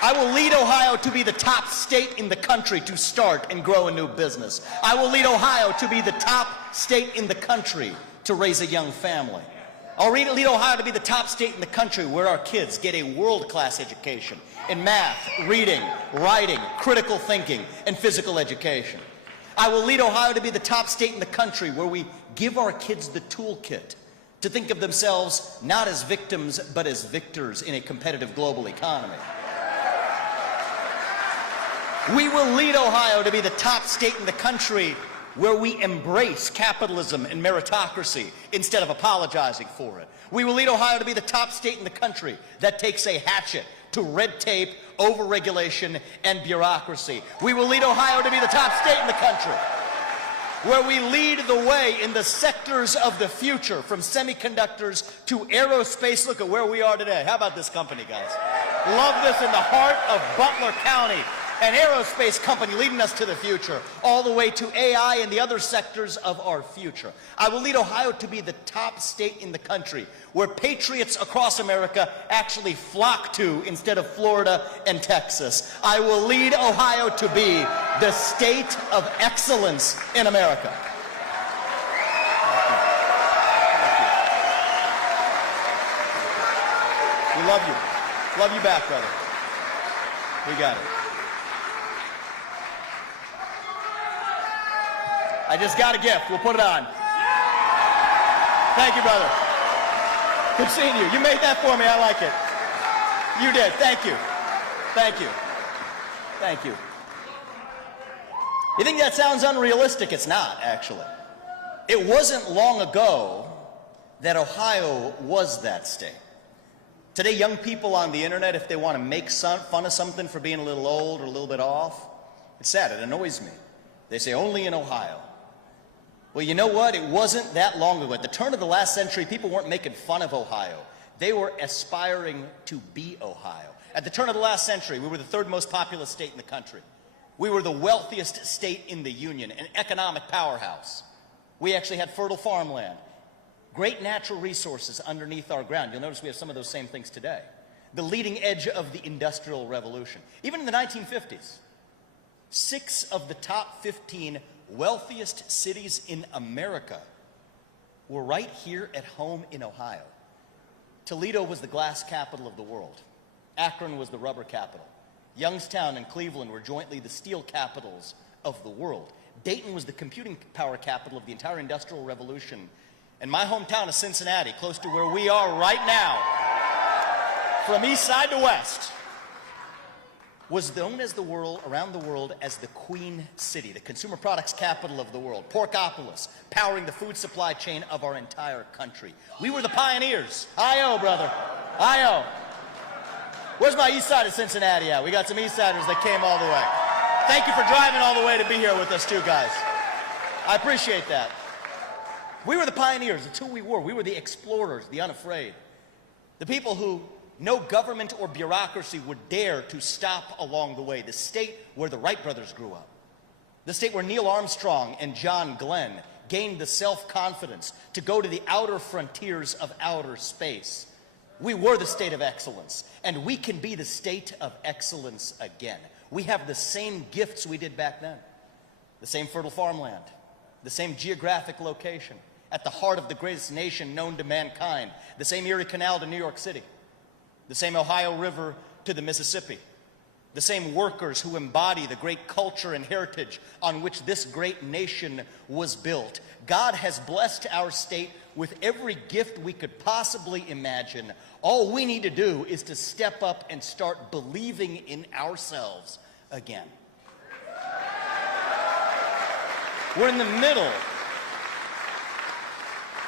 I will lead Ohio to be the top state in the country to start and grow a new business. I will lead Ohio to be the top state in the country to raise a young family. I'll lead Ohio to be the top state in the country where our kids get a world-class education in math, reading, writing, critical thinking, and physical education. I will lead Ohio to be the top state in the country where we give our kids the toolkit to think of themselves not as victims but as victors in a competitive global economy. We will lead Ohio to be the top state in the country where we embrace capitalism and meritocracy instead of apologizing for it. We will lead Ohio to be the top state in the country that takes a hatchet to red tape, overregulation, and bureaucracy. We will lead Ohio to be the top state in the country where we lead the way in the sectors of the future, from semiconductors to aerospace. Look at where we are today. How about this company, guys? Love this, in the heart of Butler County. An aerospace company leading us to the future, all the way to AI and the other sectors of our future. I will lead Ohio to be the top state in the country where patriots across America actually flock to instead of Florida and Texas. I will lead Ohio to be the state of excellence in America. We love you. Love you back, brother. We got it. I just got a gift. We'll put it on. Thank you, brother. Good seeing you. You made that for me. I like it. You did. Thank you. Thank you. Thank you. You think that sounds unrealistic? It's not, actually. It wasn't long ago that Ohio was that state. Today, young people on the internet, if they want to make fun of something for being a little old or a little bit off, it's sad. It annoys me. They say, only in Ohio. Well, you know what? It wasn't that long ago. At the turn of the last century, people weren't making fun of Ohio. They were aspiring to be Ohio. At the turn of the last century, we were the 3rd most populous state in the country. We were the wealthiest state in the Union, an economic powerhouse. We actually had fertile farmland, great natural resources underneath our ground. You'll notice we have some of those same things today. The leading edge of the Industrial Revolution. Even in the 1950s, 6 of the top 15 wealthiest cities in America were right here at home in Ohio. Toledo was the glass capital of the world. Akron was the rubber capital. Youngstown and Cleveland were jointly the steel capitals of the world. Dayton was the computing power capital of the entire Industrial Revolution. And my hometown of Cincinnati, close to where we are right now, from east side to west, was known as around the world as the Queen City, the consumer products capital of the world. Porkopolis, powering the food supply chain of our entire country. We were the pioneers. I-O, brother. I-O. Where's my east side of Cincinnati at? We got some east siders that came all the way. Thank you for driving all the way to be here with us too, guys. I appreciate that. We were the pioneers. It's who we were. We were the explorers, the unafraid. The people who no government or bureaucracy would dare to stop along the way. The state where the Wright brothers grew up. The state where Neil Armstrong and John Glenn gained the self-confidence to go to the outer frontiers of outer space. We were the state of excellence, and we can be the state of excellence again. We have the same gifts we did back then. The same fertile farmland, the same geographic location, at the heart of the greatest nation known to mankind, the same Erie Canal to New York City, the same Ohio River to the Mississippi, the same workers who embody the great culture and heritage on which this great nation was built. God has blessed our state with every gift we could possibly imagine. All we need to do is to step up and start believing in ourselves again. We're in the middle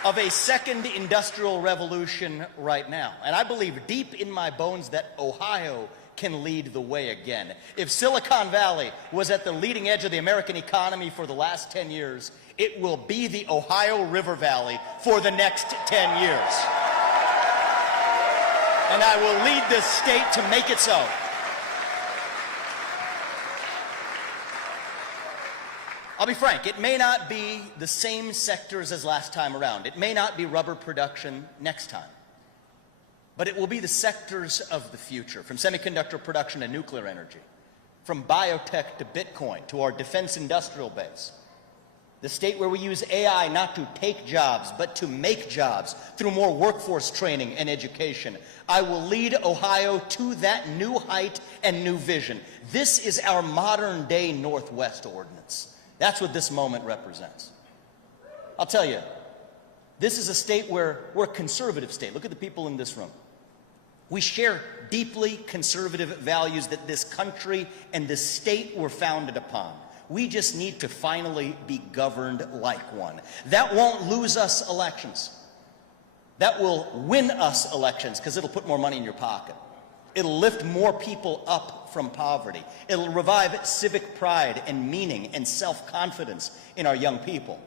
of a second industrial revolution right now. And I believe deep in my bones that Ohio can lead the way again. If Silicon Valley was at the leading edge of the American economy for the last 10 years, it will be the Ohio River Valley for the next 10 years. And I will lead this state to make it so. I'll be frank, it may not be the same sectors as last time around. It may not be rubber production next time. But it will be the sectors of the future, from semiconductor production to nuclear energy, from biotech to Bitcoin to our defense industrial base. The state where we use AI not to take jobs, but to make jobs through more workforce training and education. I will lead Ohio to that new height and new vision. This is our modern day Northwest ordinance. That's what this moment represents. I'll tell you, this is a state where we're a conservative state. Look at the people in this room. We share deeply conservative values that this country and this state were founded upon. We just need to finally be governed like one. That won't lose us elections. That will win us elections because it'll put more money in your pocket. It'll lift more people up from poverty. It'll revive civic pride and meaning and self-confidence in our young people.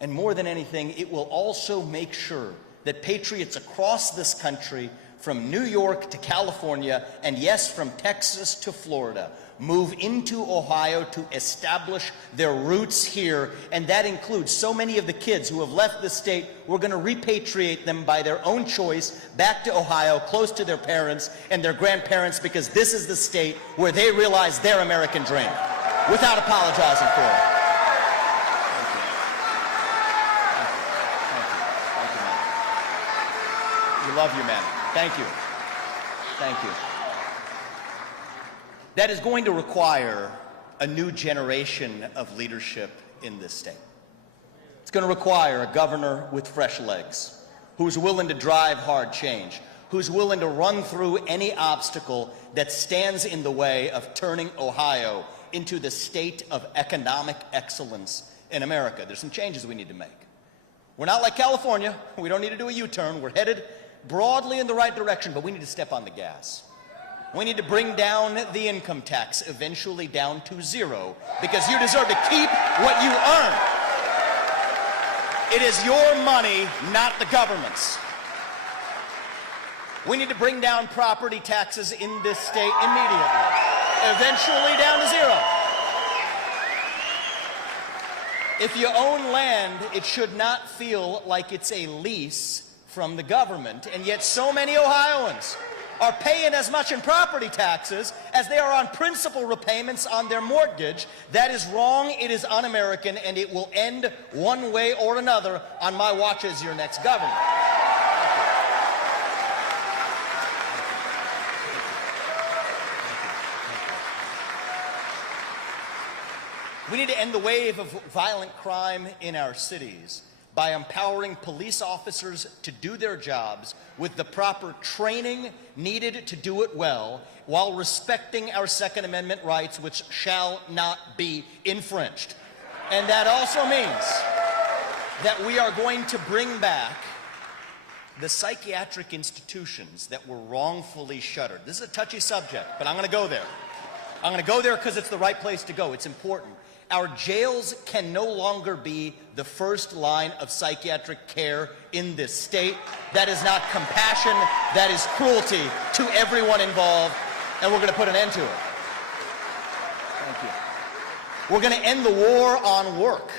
And more than anything, it will also make sure that patriots across this country, from New York to California, and yes, from Texas to Florida, move into Ohio to establish their roots here. And that includes so many of the kids who have left the state. We're going to repatriate them by their own choice back to Ohio, close to their parents and their grandparents, because this is the state where they realize their American dream without apologizing for it. We love you, man. Thank you. Thank you. That is going to require a new generation of leadership in this state. It's going to require a governor with fresh legs, who's willing to drive hard change, who's willing to run through any obstacle that stands in the way of turning Ohio into the state of economic excellence in America. There's some changes we need to make. We're not like California. We don't need to do a U-turn. We're headed broadly in the right direction, but we need to step on the gas. We need to bring down the income tax, eventually down to zero, because you deserve to keep what you earn. It is your money, not the government's. We need to bring down property taxes in this state immediately, eventually down to zero. If you own land, it should not feel like it's a lease from the government, and yet so many Ohioans are paying as much in property taxes as they are on principal repayments on their mortgage. That is wrong, it is un-American, and it will end one way or another on my watch as your next governor. We need to end the wave of violent crime in our cities by empowering police officers to do their jobs with the proper training needed to do it well, while respecting our Second Amendment rights, which shall not be infringed. And that also means that we are going to bring back the psychiatric institutions that were wrongfully shuttered. This is a touchy subject, but I'm going to go there. I'm going to go there because it's the right place to go. It's important. Our jails can no longer be the first line of psychiatric care in this state. That is not compassion, that is cruelty to everyone involved, and we're going to put an end to it. Thank you. We're going to end the war on work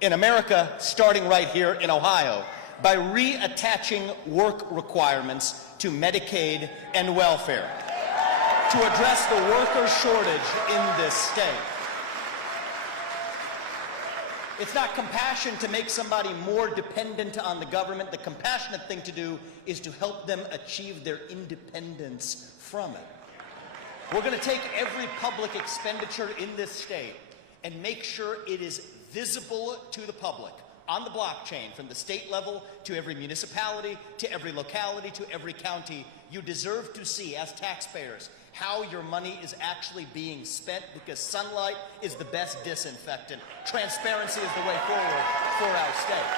in America, starting right here in Ohio, by reattaching work requirements to Medicaid and welfare to address the worker shortage in this state. It's not compassion to make somebody more dependent on the government. The compassionate thing to do is to help them achieve their independence from it. We're going to take every public expenditure in this state and make sure it is visible to the public on the blockchain, from the state level to every municipality, to every locality, to every county. You deserve to see, as taxpayers, how your money is actually being spent, because sunlight is the best disinfectant. Transparency is the way forward for our state.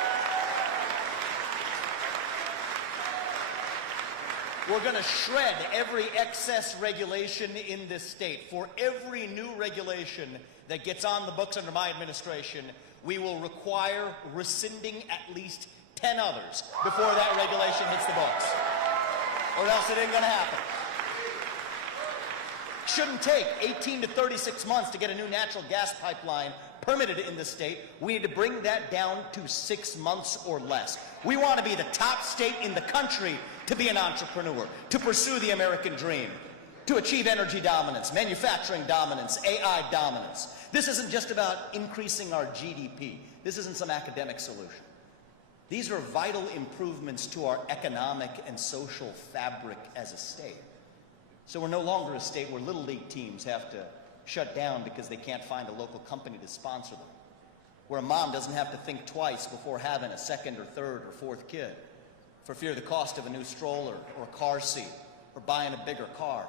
We're going to shred every excess regulation in this state. For every new regulation that gets on the books under my administration, we will require rescinding at least 10 others before that regulation hits the books. Or else it ain't going to happen. Shouldn't take 18 to 36 months to get a new natural gas pipeline permitted in the state. We need to bring that down to 6 months or less. We want to be the top state in the country to be an entrepreneur, to pursue the American dream, to achieve energy dominance, manufacturing dominance, AI dominance. This isn't just about increasing our GDP. This isn't some academic solution. These are vital improvements to our economic and social fabric as a state. So we're no longer a state where little league teams have to shut down because they can't find a local company to sponsor them, where a mom doesn't have to think twice before having a second or third or fourth kid for fear of the cost of a new stroller or a car seat or buying a bigger car.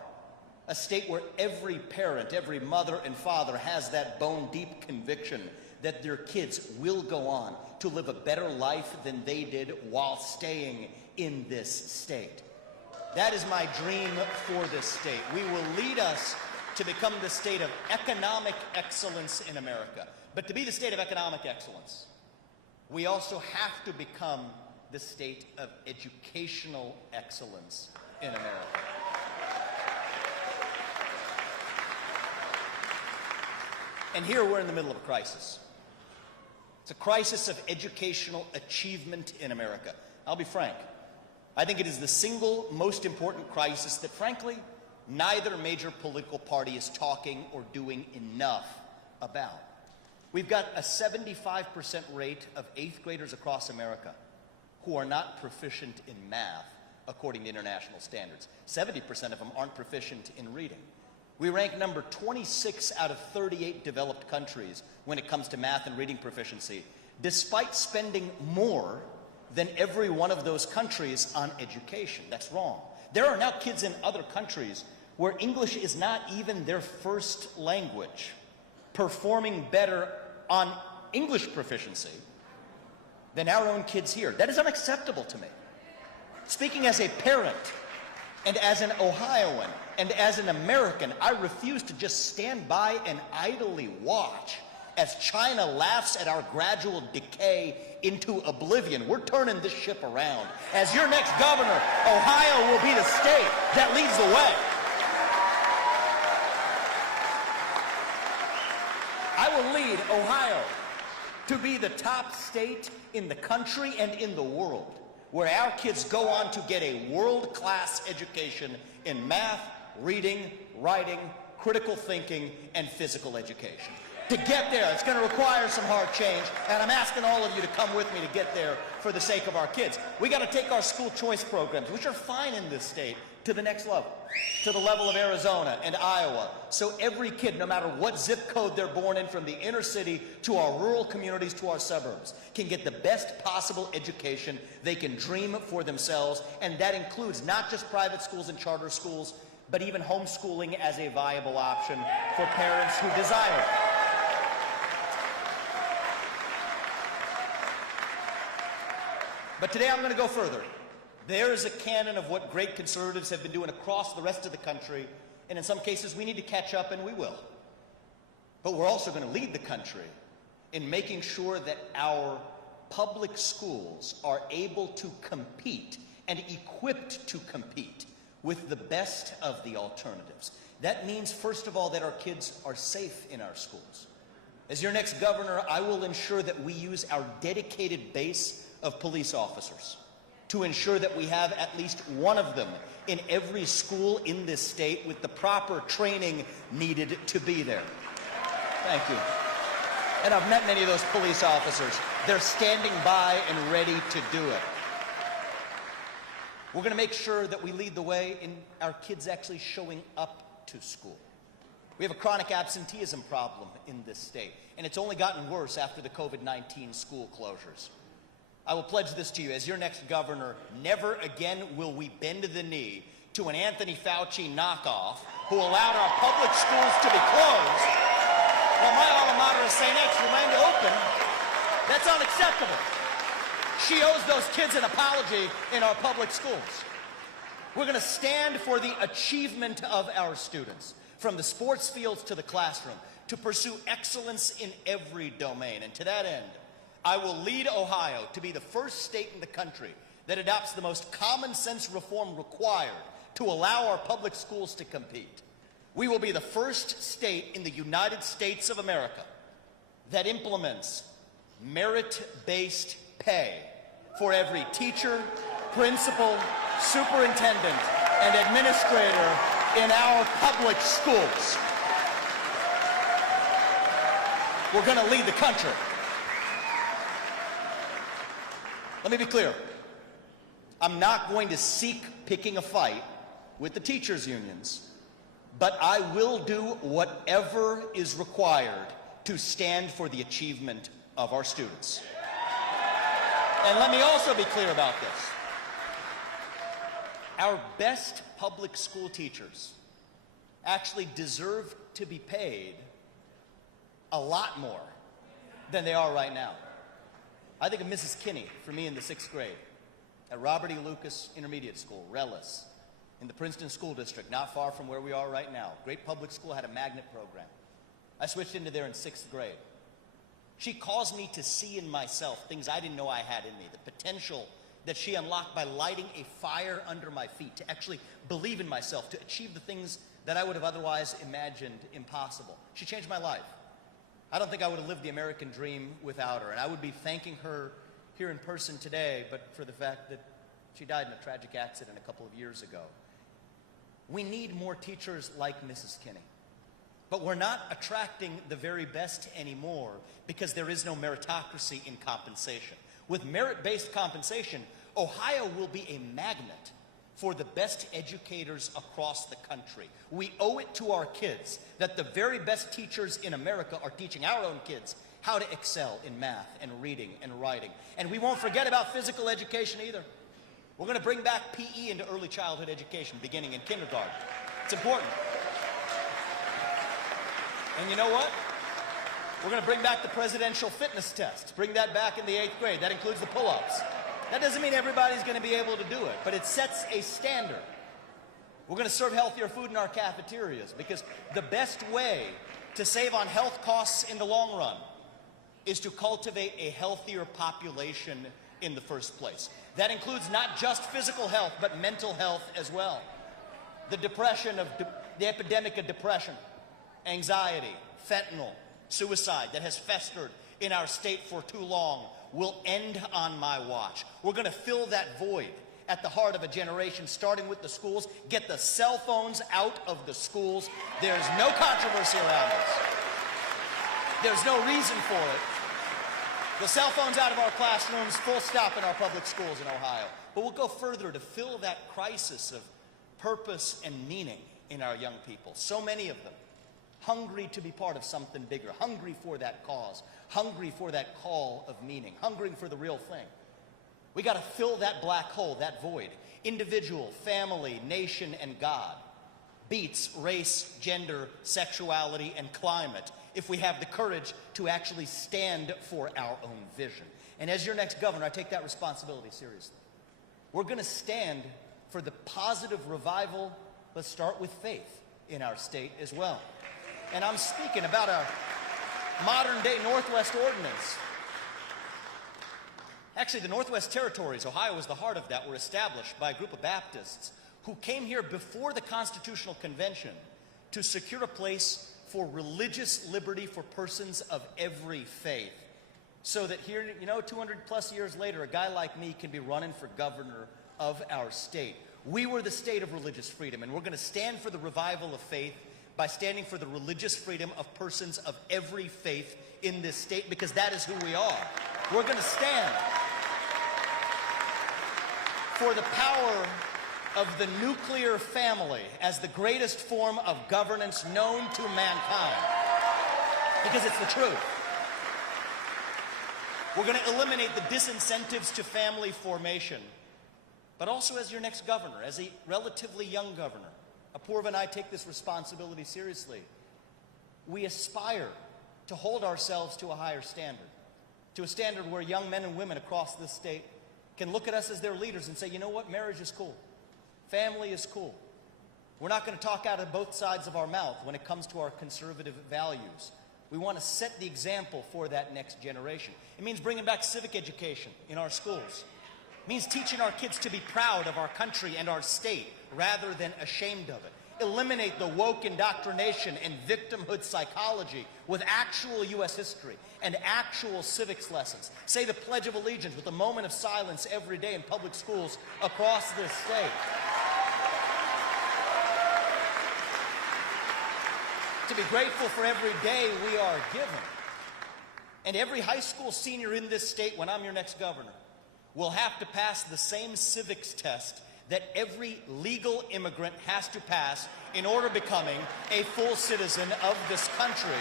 A state where every parent, every mother and father has that bone-deep conviction that their kids will go on to live a better life than they did while staying in this state. That is my dream for this state. We will lead us to become the state of economic excellence in America. But to be the state of economic excellence, we also have to become the state of educational excellence in America. And here we're in the middle of a crisis. It's a crisis of educational achievement in America. I'll be frank. I think it is the single most important crisis that, frankly, neither major political party is talking or doing enough about. We've got a 75% rate of 8th graders across America who are not proficient in math, according to international standards. 70% of them aren't proficient in reading. We rank number 26 out of 38 developed countries when it comes to math and reading proficiency, despite spending more than every one of those countries on education. That's wrong. There are now kids in other countries where English is not even their first language, performing better on English proficiency than our own kids here. That is unacceptable to me. Speaking as a parent, and as an Ohioan, and as an American, I refuse to just stand by and idly watch as China laughs at our gradual decay into oblivion. We're turning this ship around. As your next governor, Ohio will be the state that leads the way. I will lead Ohio to be the top state in the country and in the world, where our kids go on to get a world-class education in math, reading, writing, critical thinking, and physical education. To get there, it's going to require some hard change, and I'm asking all of you to come with me to get there for the sake of our kids. We got to take our school choice programs, which are fine in this state, to the next level, to the level of Arizona and Iowa, so every kid, no matter what zip code they're born in, from the inner city to our rural communities to our suburbs, can get the best possible education they can dream for themselves, and that includes not just private schools and charter schools, but even homeschooling as a viable option for parents who desire it. But today I'm going to go further. There is a canon of what great conservatives have been doing across the rest of the country, and in some cases we need to catch up, and we will. But we're also going to lead the country in making sure that our public schools are able to compete and equipped to compete with the best of the alternatives. That means, first of all, that our kids are safe in our schools. As your next governor, I will ensure that we use our dedicated base of police officers to ensure that we have at least one of them in every school in this state with the proper training needed to be there. Thank you. And I've met many of those police officers. They're standing by and ready to do it. We're going to make sure that we lead the way in our kids actually showing up to school. We have a chronic absenteeism problem in this state, and it's only gotten worse after the COVID-19 school closures. I will pledge this to you. As your next governor, never again will we bend the knee to an Anthony Fauci knockoff who allowed our public schools to be closed while my alma mater of St. X remained open. That's unacceptable. She owes those kids an apology in our public schools. We're going to stand for the achievement of our students, from the sports fields to the classroom, to pursue excellence in every domain. And to that end, I will lead Ohio to be the first state in the country that adopts the most common sense reform required to allow our public schools to compete. We will be the first state in the United States of America that implements merit-based pay for every teacher, principal, superintendent, and administrator in our public schools. We're going to lead the country. Let me be clear. I'm not going to seek picking a fight with the teachers' unions, but I will do whatever is required to stand for the achievement of our students. And let me also be clear about this. Our best public school teachers actually deserve to be paid a lot more than they are right now. I think of Mrs. Kinney, for me in the 6th grade, at Robert E. Lucas Intermediate School, Rellis, in the Princeton School District, not far from where we are right now. Great public school, had a magnet program. I switched into there in 6th grade. She caused me to see in myself things I didn't know I had in me, the potential that she unlocked by lighting a fire under my feet, to actually believe in myself, to achieve the things that I would have otherwise imagined impossible. She changed my life. I don't think I would have lived the American dream without her, and I would be thanking her here in person today, but for the fact that she died in a tragic accident a couple of years ago. We need more teachers like Mrs. Kinney. But we're not attracting the very best anymore because there is no meritocracy in compensation. With merit-based compensation, Ohio will be a magnet for the best educators across the country. We owe it to our kids that the very best teachers in America are teaching our own kids how to excel in math and reading and writing. And we won't forget about physical education either. We're going to bring back PE into early childhood education, beginning in kindergarten. It's important. And you know what? We're going to bring back the presidential fitness test. Bring that back in the 8th grade. That includes the pull-ups. That doesn't mean everybody's going to be able to do it, but it sets a standard. We're going to serve healthier food in our cafeterias because the best way to save on health costs in the long run is to cultivate a healthier population in the first place. That includes not just physical health, but mental health as well. The epidemic of depression, anxiety, fentanyl, suicide that has festered in our state for too long will end on my watch. We're going to fill that void at the heart of a generation, starting with the schools. Get the cell phones out of the schools. There's no controversy around this. There's no reason for it. The cell phones out of our classrooms, full stop in our public schools in Ohio. But we'll go further to fill that crisis of purpose and meaning in our young people. So many of them hungry to be part of something bigger, hungry for that cause, hungry for that call of meaning, hungering for the real thing. We got to fill that black hole, that void. Individual, family, nation, and God beats race, gender, sexuality, and climate if we have the courage to actually stand for our own vision. And as your next governor, I take that responsibility seriously. We're going to stand for the positive revival, let's start with faith, in our state as well. And I'm speaking about a modern-day Northwest ordinance. Actually, the Northwest Territories, Ohio was the heart of that, were established by a group of Baptists who came here before the Constitutional Convention to secure a place for religious liberty for persons of every faith. So that here, 200 plus years later, a guy like me can be running for governor of our state. We were the state of religious freedom, and we're going to stand for the revival of faith by standing for the religious freedom of persons of every faith in this state, because that is who we are. We're going to stand for the power of the nuclear family as the greatest form of governance known to mankind, because it's the truth. We're going to eliminate the disincentives to family formation, but also as your next governor, as a relatively young governor, Apoorva and I take this responsibility seriously. We aspire to hold ourselves to a higher standard, to a standard where young men and women across this state can look at us as their leaders and say, you know what, marriage is cool. Family is cool. We're not going to talk out of both sides of our mouth when it comes to our conservative values. We want to set the example for that next generation. It means bringing back civic education in our schools. It means teaching our kids to be proud of our country and our state rather than ashamed of it. Eliminate the woke indoctrination and victimhood psychology with actual U.S. history and actual civics lessons. Say the Pledge of Allegiance with a moment of silence every day in public schools across this state. To be grateful for every day we are given. And every high school senior in this state, when I'm your next governor, will have to pass the same civics test that every legal immigrant has to pass in order becoming a full citizen of this country,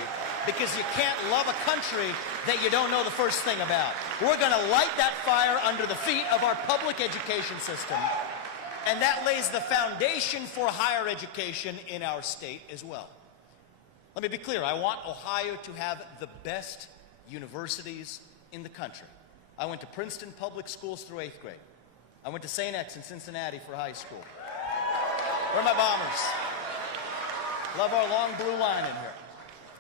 because you can't love a country that you don't know the first thing about. We're going to light that fire under the feet of our public education system, and that lays the foundation for higher education in our state as well. Let me be clear, I want Ohio to have the best universities in the country. I went to Princeton Public Schools through 8th grade. I went to St. X in Cincinnati for high school. Where are my Bombers? Love our long blue line in here.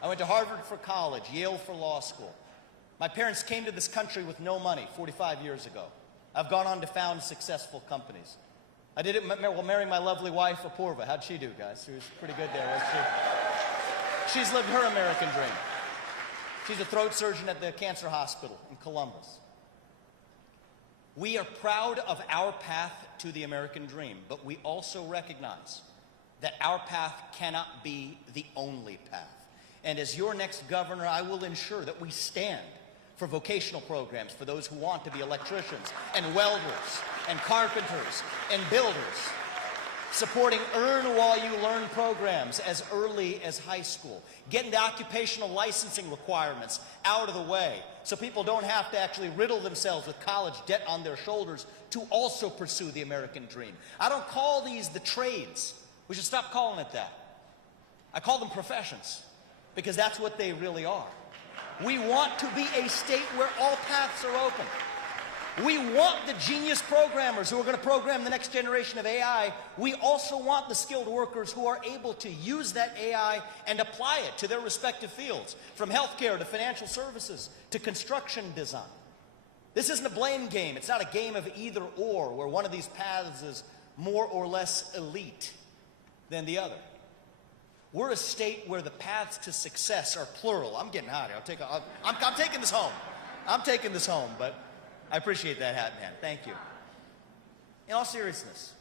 I went to Harvard for college, Yale for law school. My parents came to this country with no money 45 years ago. I've gone on to found successful companies. I did it while marrying my lovely wife, Apurva. How'd she do, guys? She was pretty good there, wasn't she? She's lived her American dream. She's a throat surgeon at the cancer hospital in Columbus. We are proud of our path to the American dream, but we also recognize that our path cannot be the only path. And as your next governor, I will ensure that we stand for vocational programs for those who want to be electricians and welders and carpenters and builders, supporting earn while you learn programs as early as high school, getting the occupational licensing requirements out of the way so people don't have to actually riddle themselves with college debt on their shoulders to also pursue the American dream. I don't call these the trades. We should stop calling it that. I call them professions, because that's what they really are. We want to be a state where all paths are open. We want the genius programmers who are going to program the next generation of AI. We also want the skilled workers who are able to use that AI and apply it to their respective fields, from healthcare to financial services to construction design. This isn't a blame game. It's not a game of either or, where one of these paths is more or less elite than the other. We're a state where the paths to success are plural. I'm getting out of here. I'm taking this home. I'm taking this home, but I appreciate that hat, man. Thank you. In all seriousness,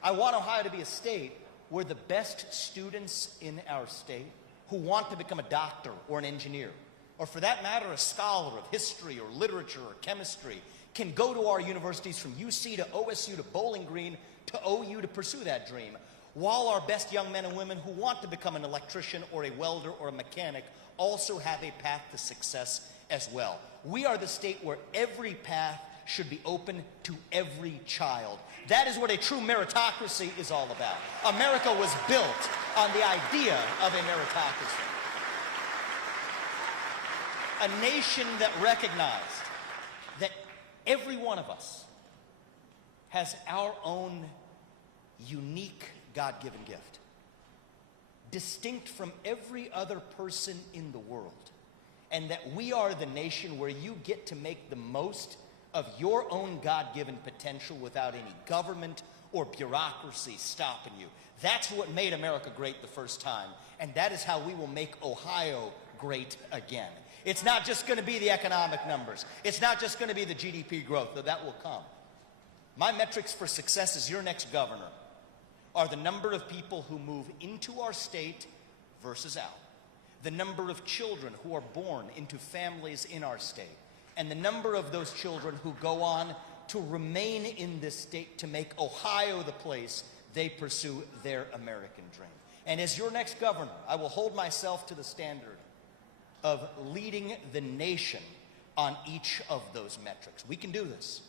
I want Ohio to be a state where the best students in our state who want to become a doctor or an engineer, or for that matter, a scholar of history or literature or chemistry, can go to our universities from UC to OSU to Bowling Green to OU to pursue that dream, while our best young men and women who want to become an electrician or a welder or a mechanic also have a path to success as well. We are the state where every path should be open to every child. That is what a true meritocracy is all about. America was built on the idea of a meritocracy. A nation that recognized that every one of us has our own unique God-given gift, distinct from every other person in the world, and that we are the nation where you get to make the most of your own God-given potential without any government or bureaucracy stopping you. That's what made America great the first time, and that is how we will make Ohio great again. It's not just going to be the economic numbers. It's not just going to be the GDP growth, though that will come. My metrics for success as your next governor are the number of people who move into our state versus out, the number of children who are born into families in our state, and the number of those children who go on to remain in this state to make Ohio the place they pursue their American dream. And as your next governor, I will hold myself to the standard of leading the nation on each of those metrics. We can do this.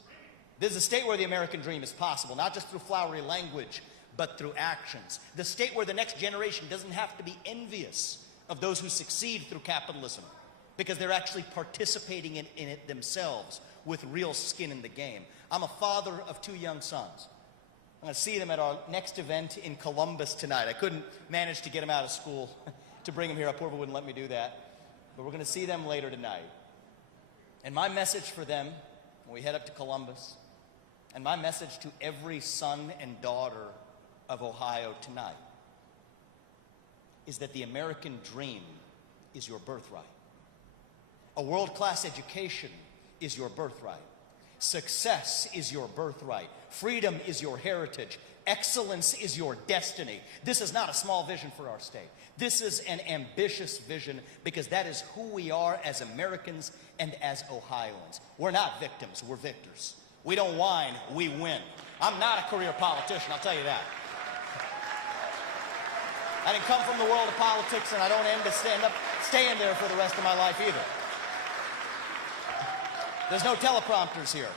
This is a state where the American dream is possible, not just through flowery language, but through actions. The state where the next generation doesn't have to be envious of those who succeed through capitalism, because they're actually participating in it themselves with real skin in the game. I'm a father of 2 young sons. I'm going to see them at our next event in Columbus tonight. I couldn't manage to get them out of school to bring them here. Apoorva wouldn't let me do that. But we're going to see them later tonight. And my message for them when we head up to Columbus, and my message to every son and daughter of Ohio tonight, is that the American dream is your birthright. A world-class education is your birthright. Success is your birthright. Freedom is your heritage. Excellence is your destiny. This is not a small vision for our state. This is an ambitious vision because that is who we are as Americans and as Ohioans. We're not victims, we're victors. We don't whine, we win. I'm not a career politician, I'll tell you that. I didn't come from the world of politics, and I don't end up staying there for the rest of my life either. There's no teleprompters here.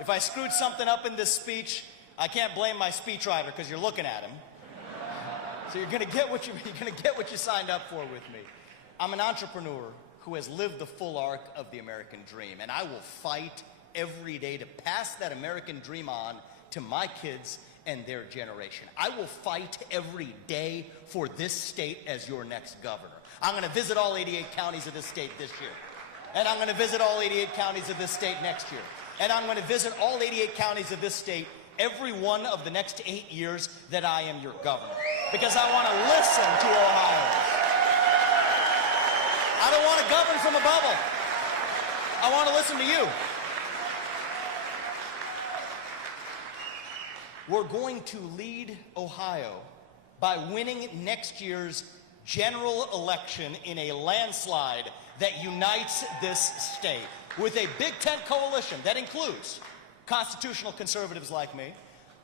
If I screwed something up in this speech, I can't blame my speechwriter because you're looking at him. So you're going to get what you signed up for with me. I'm an entrepreneur who has lived the full arc of the American dream, and I will fight every day to pass that American dream on to my kids and their generation. I will fight every day for this state as your next governor. I'm going to visit all 88 counties of this state this year. And I'm going to visit all 88 counties of this state next year. And I'm going to visit all 88 counties of this state every one of the next 8 years that I am your governor. Because I want to listen to Ohioans. I don't want to govern from a bubble. I want to listen to you. We're going to lead Ohio by winning next year's general election in a landslide that unites this state with a Big Tent coalition that includes constitutional conservatives like me,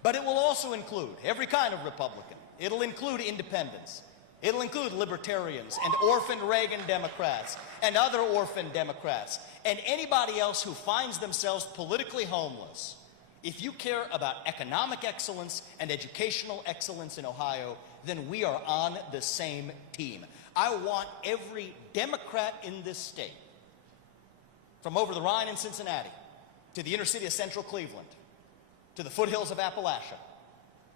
but it will also include every kind of Republican. It'll include independents. It'll include libertarians and orphaned Reagan Democrats and other orphaned Democrats and anybody else who finds themselves politically homeless. If you care about economic excellence and educational excellence in Ohio, then we are on the same team. I want every Democrat in this state, from over the Rhine in Cincinnati, to the inner city of central Cleveland, to the foothills of Appalachia,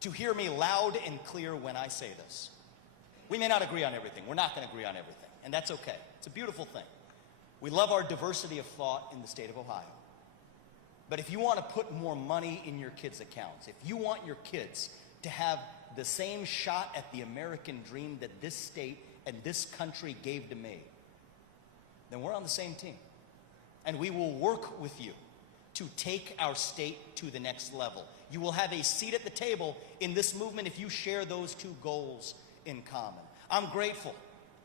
to hear me loud and clear when I say this. We may not agree on everything. We're not going to agree on everything, and that's okay. It's a beautiful thing. We love our diversity of thought in the state of Ohio. But if you want to put more money in your kids' accounts, if you want your kids to have the same shot at the American dream that this state and this country gave to me, then we're on the same team. And we will work with you to take our state to the next level. You will have a seat at the table in this movement if you share those two goals in common. I'm grateful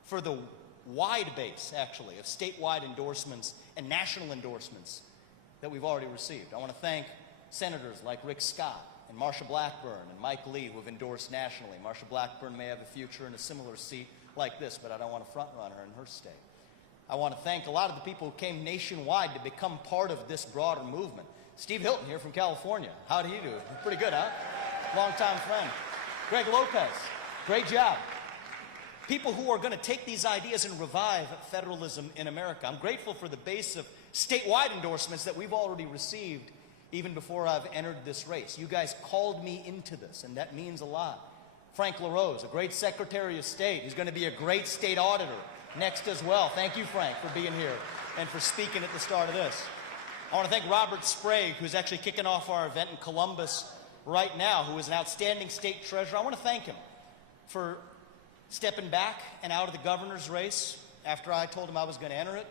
for the wide base, actually, of statewide endorsements and national endorsements that we've already received. I want to thank senators like Rick Scott and Marsha Blackburn and Mike Lee who have endorsed nationally. Marsha Blackburn may have a future in a similar seat like this, but I don't want to front run her in her state. I want to thank a lot of the people who came nationwide to become part of this broader movement. Steve Hilton here from California. How did he do? Pretty good, huh? Longtime friend. Greg Lopez. Great job. People who are going to take these ideas and revive federalism in America. I'm grateful for the base of statewide endorsements that we've already received even before I've entered this race. You guys called me into this, and that means a lot. Frank LaRose, a great Secretary of State. He's going to be a great state auditor next as well. Thank you, Frank, for being here and for speaking at the start of this. I want to thank Robert Sprague, who's actually kicking off our event in Columbus right now, who is an outstanding state treasurer. I want to thank him for stepping back and out of the governor's race after I told him I was going to enter it,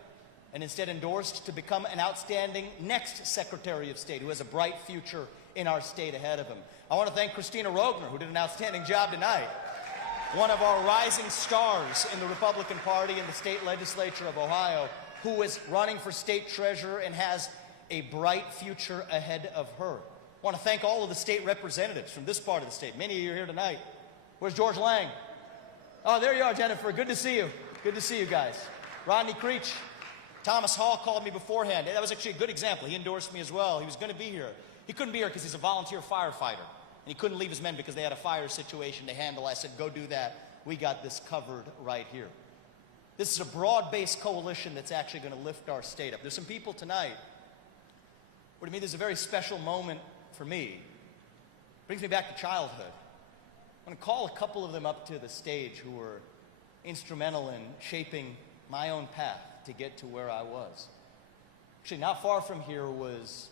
and instead endorsed to become an outstanding next Secretary of State who has a bright future in our state ahead of him. I want to thank Christina Rogner, who did an outstanding job tonight, one of our rising stars in the Republican Party in the state legislature of Ohio, who is running for state treasurer and has a bright future ahead of her. I want to thank all of the state representatives from this part of the state. Many of you are here tonight. Where's George Lang? Oh, there you are, Jennifer. Good to see you. Good to see you guys. Rodney Creech. Thomas Hall called me beforehand. That was actually a good example. He endorsed me as well. He was going to be here. He couldn't be here because he's a volunteer firefighter. And he couldn't leave his men because they had a fire situation to handle. I said, go do that. We got this covered right here. This is a broad-based coalition that's actually going to lift our state up. There's some people tonight. What do you mean? There's a very special moment for me Brings me back to childhood. I'm going to call a couple of them up to the stage who were instrumental in shaping my own path to get to where I was. Actually, not far from here was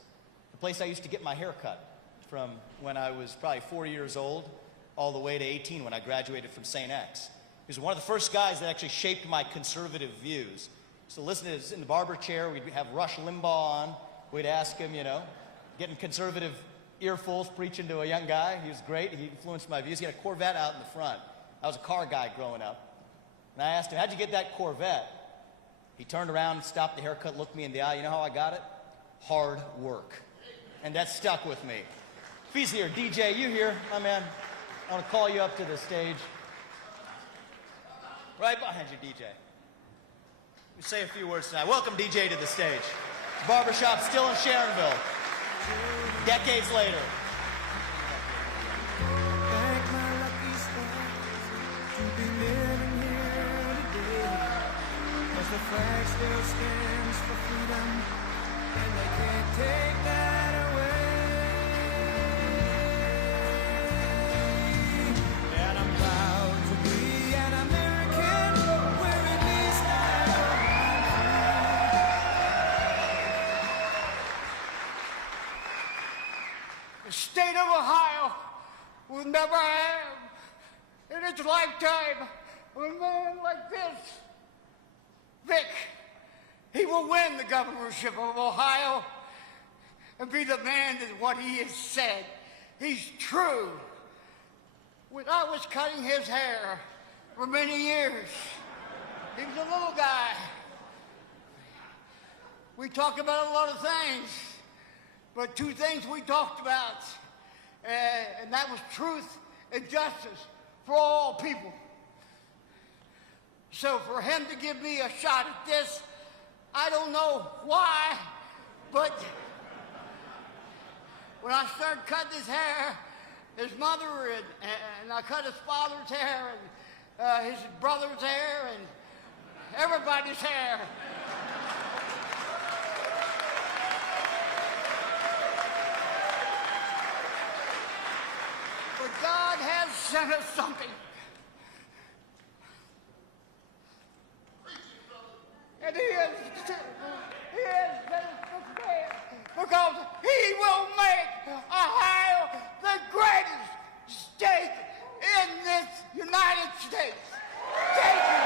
the place I used to get my hair cut from when I was probably 4 years old all the way to 18 when I graduated from St. X. He was one of the first guys that actually shaped my conservative views. So listen to this in the barber chair, we'd have Rush Limbaugh on. We'd ask him, you know, getting conservative earfuls, preaching to a young guy. He was great. He influenced my views. He had a Corvette out in the front. I was a car guy growing up. And I asked him, how'd you get that Corvette? He turned around, stopped the haircut, looked me in the eye. You know how I got it? Hard work. And that stuck with me. If he's here, DJ, you here, my man? I want to call you up to the stage. Right behind you, DJ. We say a few words tonight. Welcome DJ to the stage. Barbershop still in Sharonville. Decades later. Thank my lucky stars to be living here today. 'Cause the flag still stands for freedom, and they can't take that away. And I'm proud to be an American, where at least I know the state of Ohio will never have in its lifetime a man like this. Vic, he will win the governorship of Ohio and be the man that what he has said. He's true. When I was cutting his hair for many years, he was a little guy. We talked about a lot of things, but two things we talked about, and that was truth and justice for all people. So for him to give me a shot at this, I don't know why, but when I started cutting his hair, his mother and I cut his father's hair and his brother's hair and everybody's hair. But God has sent us something. And he has sent us this man because he will make Ohio the greatest state in this United States. Thank you.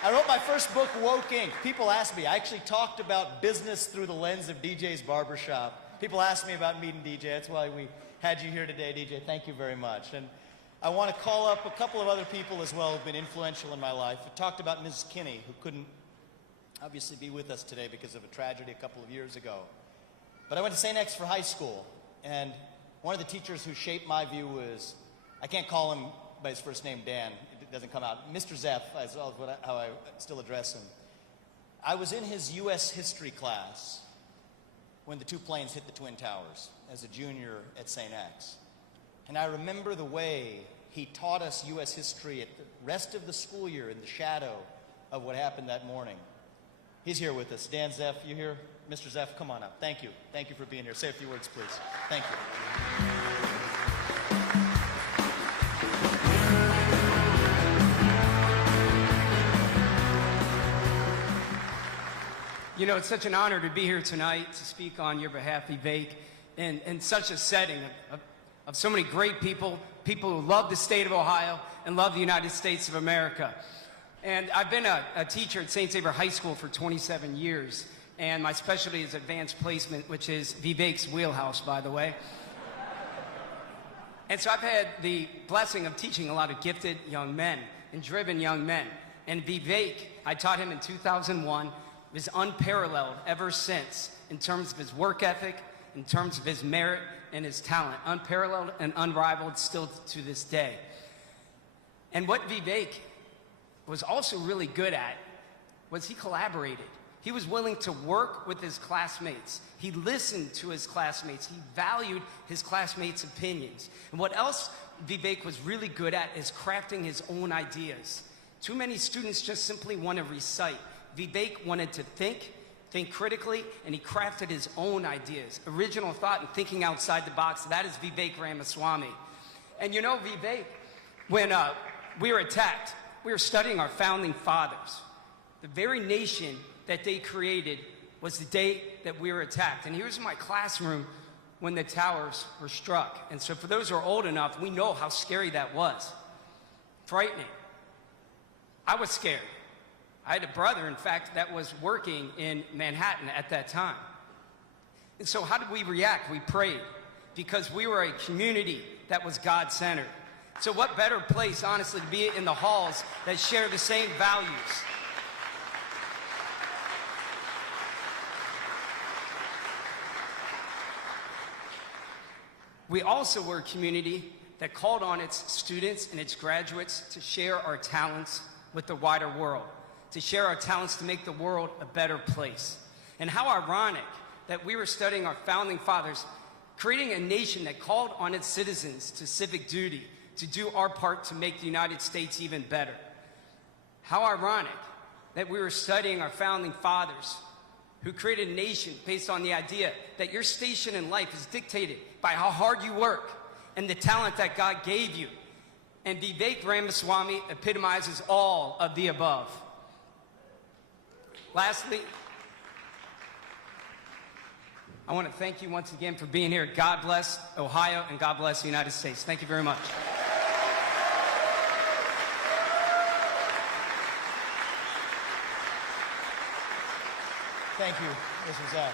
I wrote my first book, Woke Inc. People ask me, I actually talked about business through the lens of DJ's Barbershop. People ask me about meeting DJ. That's why we had you here today, DJ. Thank you very much. And I want to call up a couple of other people as well who've been influential in my life. I talked about Mrs. Kinney, who couldn't obviously be with us today because of a tragedy a couple of years ago. But I went to St. X for high school, and one of the teachers who shaped my view was, I can't call him by his first name, Dan. It doesn't come out. Mr. Zeff, is how I still address him. I was in his U.S. history class when the two planes hit the Twin Towers as a junior at St. X. And I remember the way he taught us U.S. history at the rest of the school year in the shadow of what happened that morning. He's here with us. Dan Zeff, you here? Mr. Zeff, come on up. Thank you. Thank you for being here. Say a few words, please. Thank you. You know, it's such an honor to be here tonight to speak on your behalf, Vivek, in such a setting of so many great people, people who love the state of Ohio and love the United States of America. And I've been a teacher at St. Xavier High School for 27 years, and my specialty is advanced placement, which is Vivek's wheelhouse, by the way. And so I've had the blessing of teaching a lot of gifted young men and driven young men. And Vivek, I taught him in 2001, is unparalleled ever since in terms of his work ethic, in terms of his merit and his talent. Unparalleled and unrivaled still to this day. And what Vivek was also really good at was he collaborated. He was willing to work with his classmates. He listened to his classmates. He valued his classmates' opinions. And what else Vivek was really good at is crafting his own ideas. Too many students just simply want to recite. Vivek wanted to think critically, and he crafted his own ideas. Original thought and thinking outside the box, that is Vivek Ramaswamy. And you know, Vivek, when we were attacked, we were studying our founding fathers. The very nation that they created was the day that we were attacked. And he was in my classroom when the towers were struck. And so for those who are old enough, we know how scary that was. Frightening. I was scared. I had a brother, in fact, that was working in Manhattan at that time. And so how did we react? We prayed, because we were a community that was God-centered. So what better place, honestly, to be in the halls that share the same values? We also were a community that called on its students and its graduates to share our talents with the wider world, to share our talents to make the world a better place. And how ironic that we were studying our founding fathers, creating a nation that called on its citizens to civic duty, to do our part to make the United States even better. How ironic that we were studying our founding fathers, who created a nation based on the idea that your station in life is dictated by how hard you work and the talent that God gave you. And Vivek Ramaswamy epitomizes all of the above. Lastly, I want to thank you once again for being here. God bless Ohio, and God bless the United States. Thank you very much. Thank you, Mr. Zach.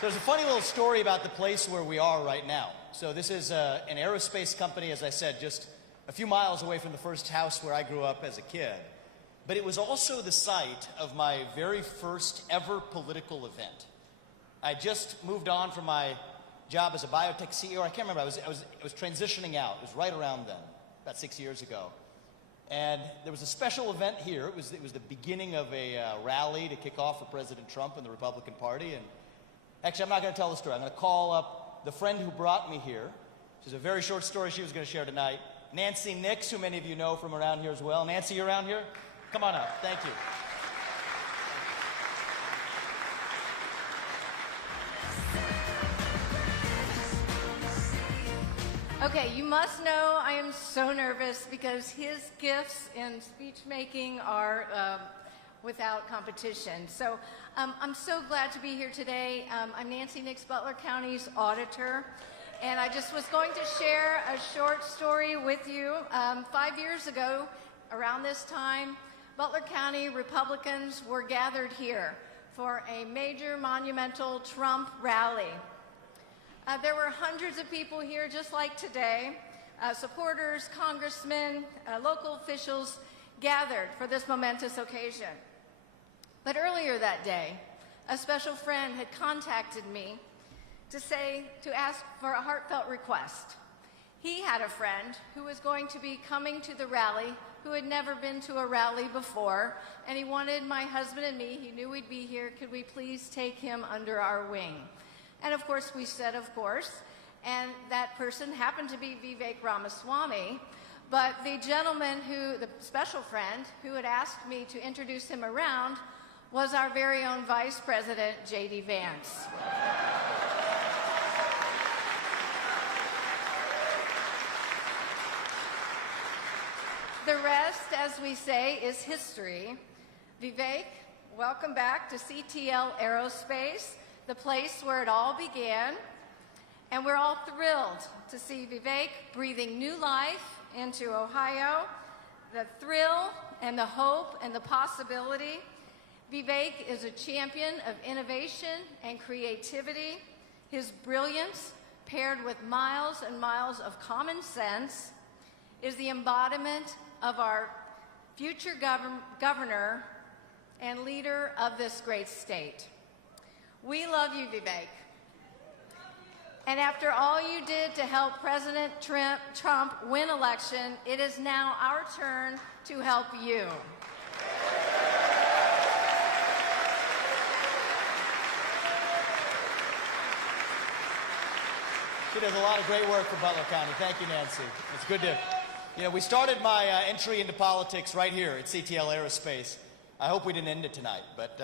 There's a funny little story about the place where we are right now. So this is an aerospace company, as I said, just a few miles away from the first house where I grew up as a kid. But it was also the site of my very first ever political event. I just moved on from my job as a biotech CEO. I can't remember, I was transitioning out. It was right around then, about 6 years ago. And there was a special event here. It was the beginning of a rally to kick off for President Trump and the Republican Party. And actually, I'm not going to tell the story. I'm going to call up the friend who brought me here. She's a very short story she was going to share tonight. Nancy Nix, who many of you know from around here as well. Nancy, you around here? Come on up. Thank you. Okay, you must know I am so nervous because his gifts in speech making are without competition. So I'm so glad to be here today. I'm Nancy Nix, Butler County's auditor, and I just was going to share a short story with you. 5 years ago, around this time, Butler County Republicans were gathered here for a major monumental Trump rally. There were hundreds of people here just like today, supporters, congressmen, local officials gathered for this momentous occasion. But earlier that day, a special friend had contacted me to ask for a heartfelt request. He had a friend who was going to be coming to the rally who had never been to a rally before, and he wanted my husband and me, he knew we'd be here, could we please take him under our wing? And of course, we said, of course, and that person happened to be Vivek Ramaswamy, but the gentleman the special friend who had asked me to introduce him around was our very own Vice President, J.D. Vance. The rest, as we say, is history. Vivek, welcome back to CTL Aerospace, the place where it all began. And we're all thrilled to see Vivek breathing new life into Ohio, the thrill and the hope and the possibility. Vivek is a champion of innovation and creativity. His brilliance, paired with miles and miles of common sense, is the embodiment of our future governor and leader of this great state. We love you, Vivek. And after all you did to help President Trump win election, it is now our turn to help you. She does a lot of great work for Butler County. Thank you, Nancy. It's good to, we started my entry into politics right here at CTL Aerospace. I hope we didn't end it tonight, but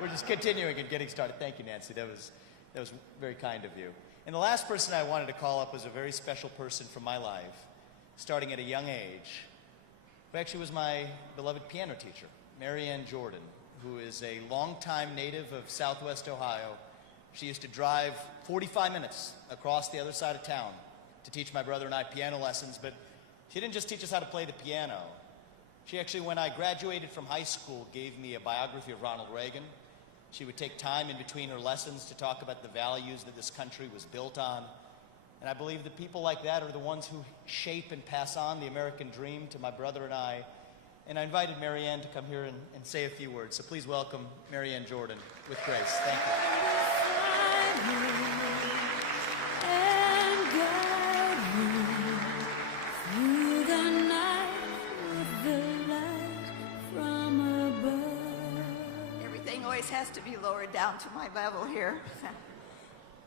we're just continuing and getting started. Thank you, Nancy. That was very kind of you. And the last person I wanted to call up was a very special person from my life, starting at a young age, who actually was my beloved piano teacher, Mary Ann Jordan, who is a longtime native of Southwest Ohio. She used to drive 45 minutes across the other side of town to teach my brother and I piano lessons, but she didn't just teach us how to play the piano. She actually, when I graduated from high school, gave me a biography of Ronald Reagan. She would take time in between her lessons to talk about the values that this country was built on. And I believe that people like that are the ones who shape and pass on the American dream to my brother and I. And I invited Mary Ann to come here and say a few words. So please welcome Mary Ann Jordan with grace. Thank you. Everything always has to be lowered down to my level here.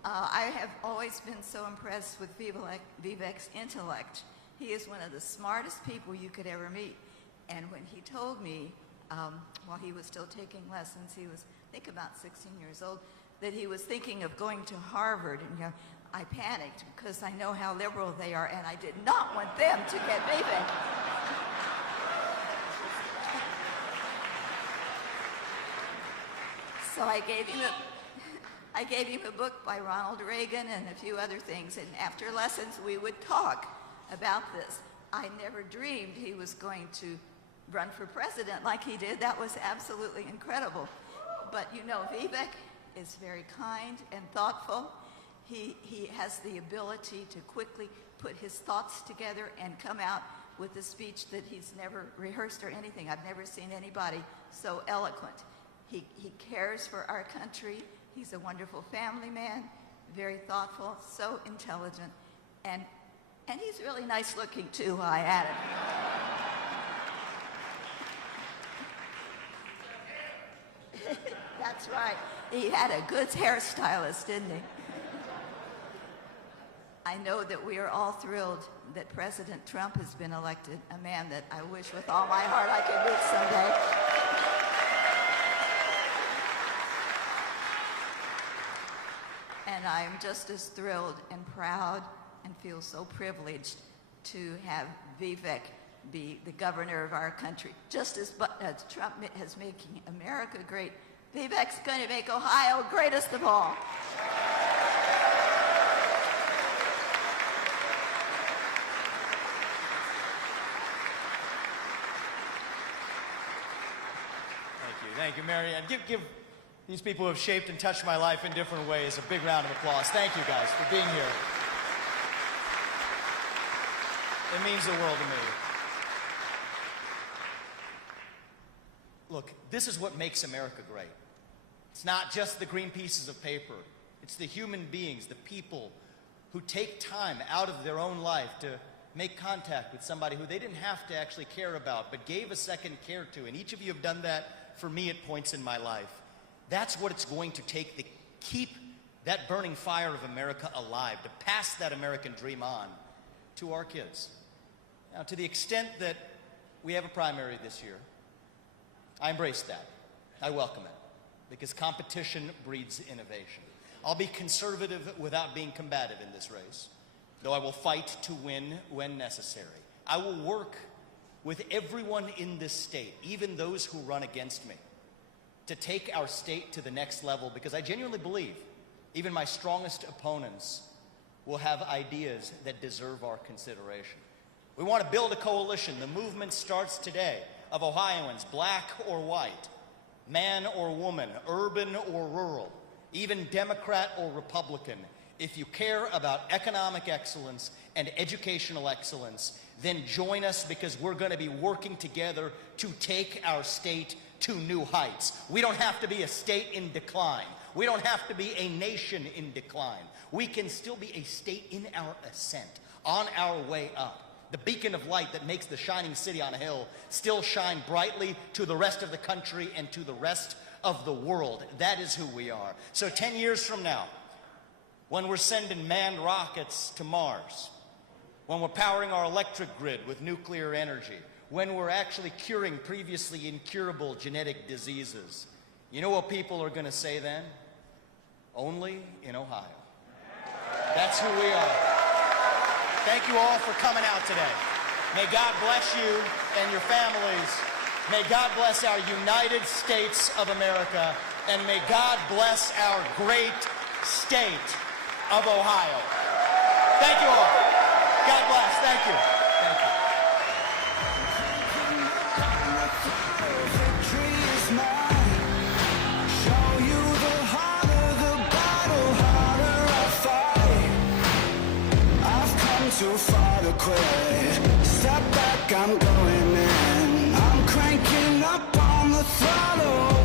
I have always been so impressed with Vivek's intellect. He is one of the smartest people you could ever meet. And when he told me, while he was still taking lessons, he was, I think, about 16 years old, that he was thinking of going to Harvard. And I panicked because I know how liberal they are, and I did not want them to get Vivek. So I gave him a book by Ronald Reagan and a few other things, and after lessons we would talk about this. I never dreamed he was going to run for president like he did. That was absolutely incredible. But Vivek is very kind and thoughtful. He has the ability to quickly put his thoughts together and come out with a speech that he's never rehearsed or anything. I've never seen anybody so eloquent. He cares for our country. He's a wonderful family man, very thoughtful, so intelligent, and he's really nice looking too, while I add it. That's right. He had a good hairstylist, didn't he? I know that we are all thrilled that President Trump has been elected, a man that I wish with all my heart I could meet someday. And I'm just as thrilled and proud and feel so privileged to have Vivek be the governor of our country. Just as Trump is making America great, Vivek's going to make Ohio greatest of all. you, Mary Ann. Give these people who have shaped and touched my life in different ways a big round of applause. Thank you guys for being here. It means the world to me. Look, this is what makes America great. It's not just the green pieces of paper. It's the human beings, the people who take time out of their own life to make contact with somebody who they didn't have to actually care about, but gave a second care to. And each of you have done that for me at points in my life. That's what it's going to take to keep that burning fire of America alive, to pass that American dream on to our kids. Now, to the extent that we have a primary this year, I embrace that. I welcome it, because competition breeds innovation. I'll be conservative without being combative in this race, though I will fight to win when necessary. I will work with everyone in this state, even those who run against me, to take our state to the next level, because I genuinely believe even my strongest opponents will have ideas that deserve our consideration. We want to build a coalition. The movement starts today, of Ohioans, black or white, man or woman, urban or rural, even Democrat or Republican. If you care about economic excellence and educational excellence, then join us, because we're going to be working together to take our state to new heights. We don't have to be a state in decline. We don't have to be a nation in decline. We can still be a state in our ascent, on our way up. The beacon of light that makes the shining city on a hill still shine brightly to the rest of the country and to the rest of the world. That is who we are. So 10 years from now, when we're sending manned rockets to Mars, when we're powering our electric grid with nuclear energy, when we're actually curing previously incurable genetic diseases. You know what people are going to say then? Only in Ohio. That's who we are. Thank you all for coming out today. May God bless you and your families. May God bless our United States of America, and may God bless our great state of Ohio. Thank you all. God bless. Thank you. Thank you. Victory is mine. Show you the harder the battle, harder I fight. I've come too far to quit. Step back, I'm going in. I'm cranking up on the throttle.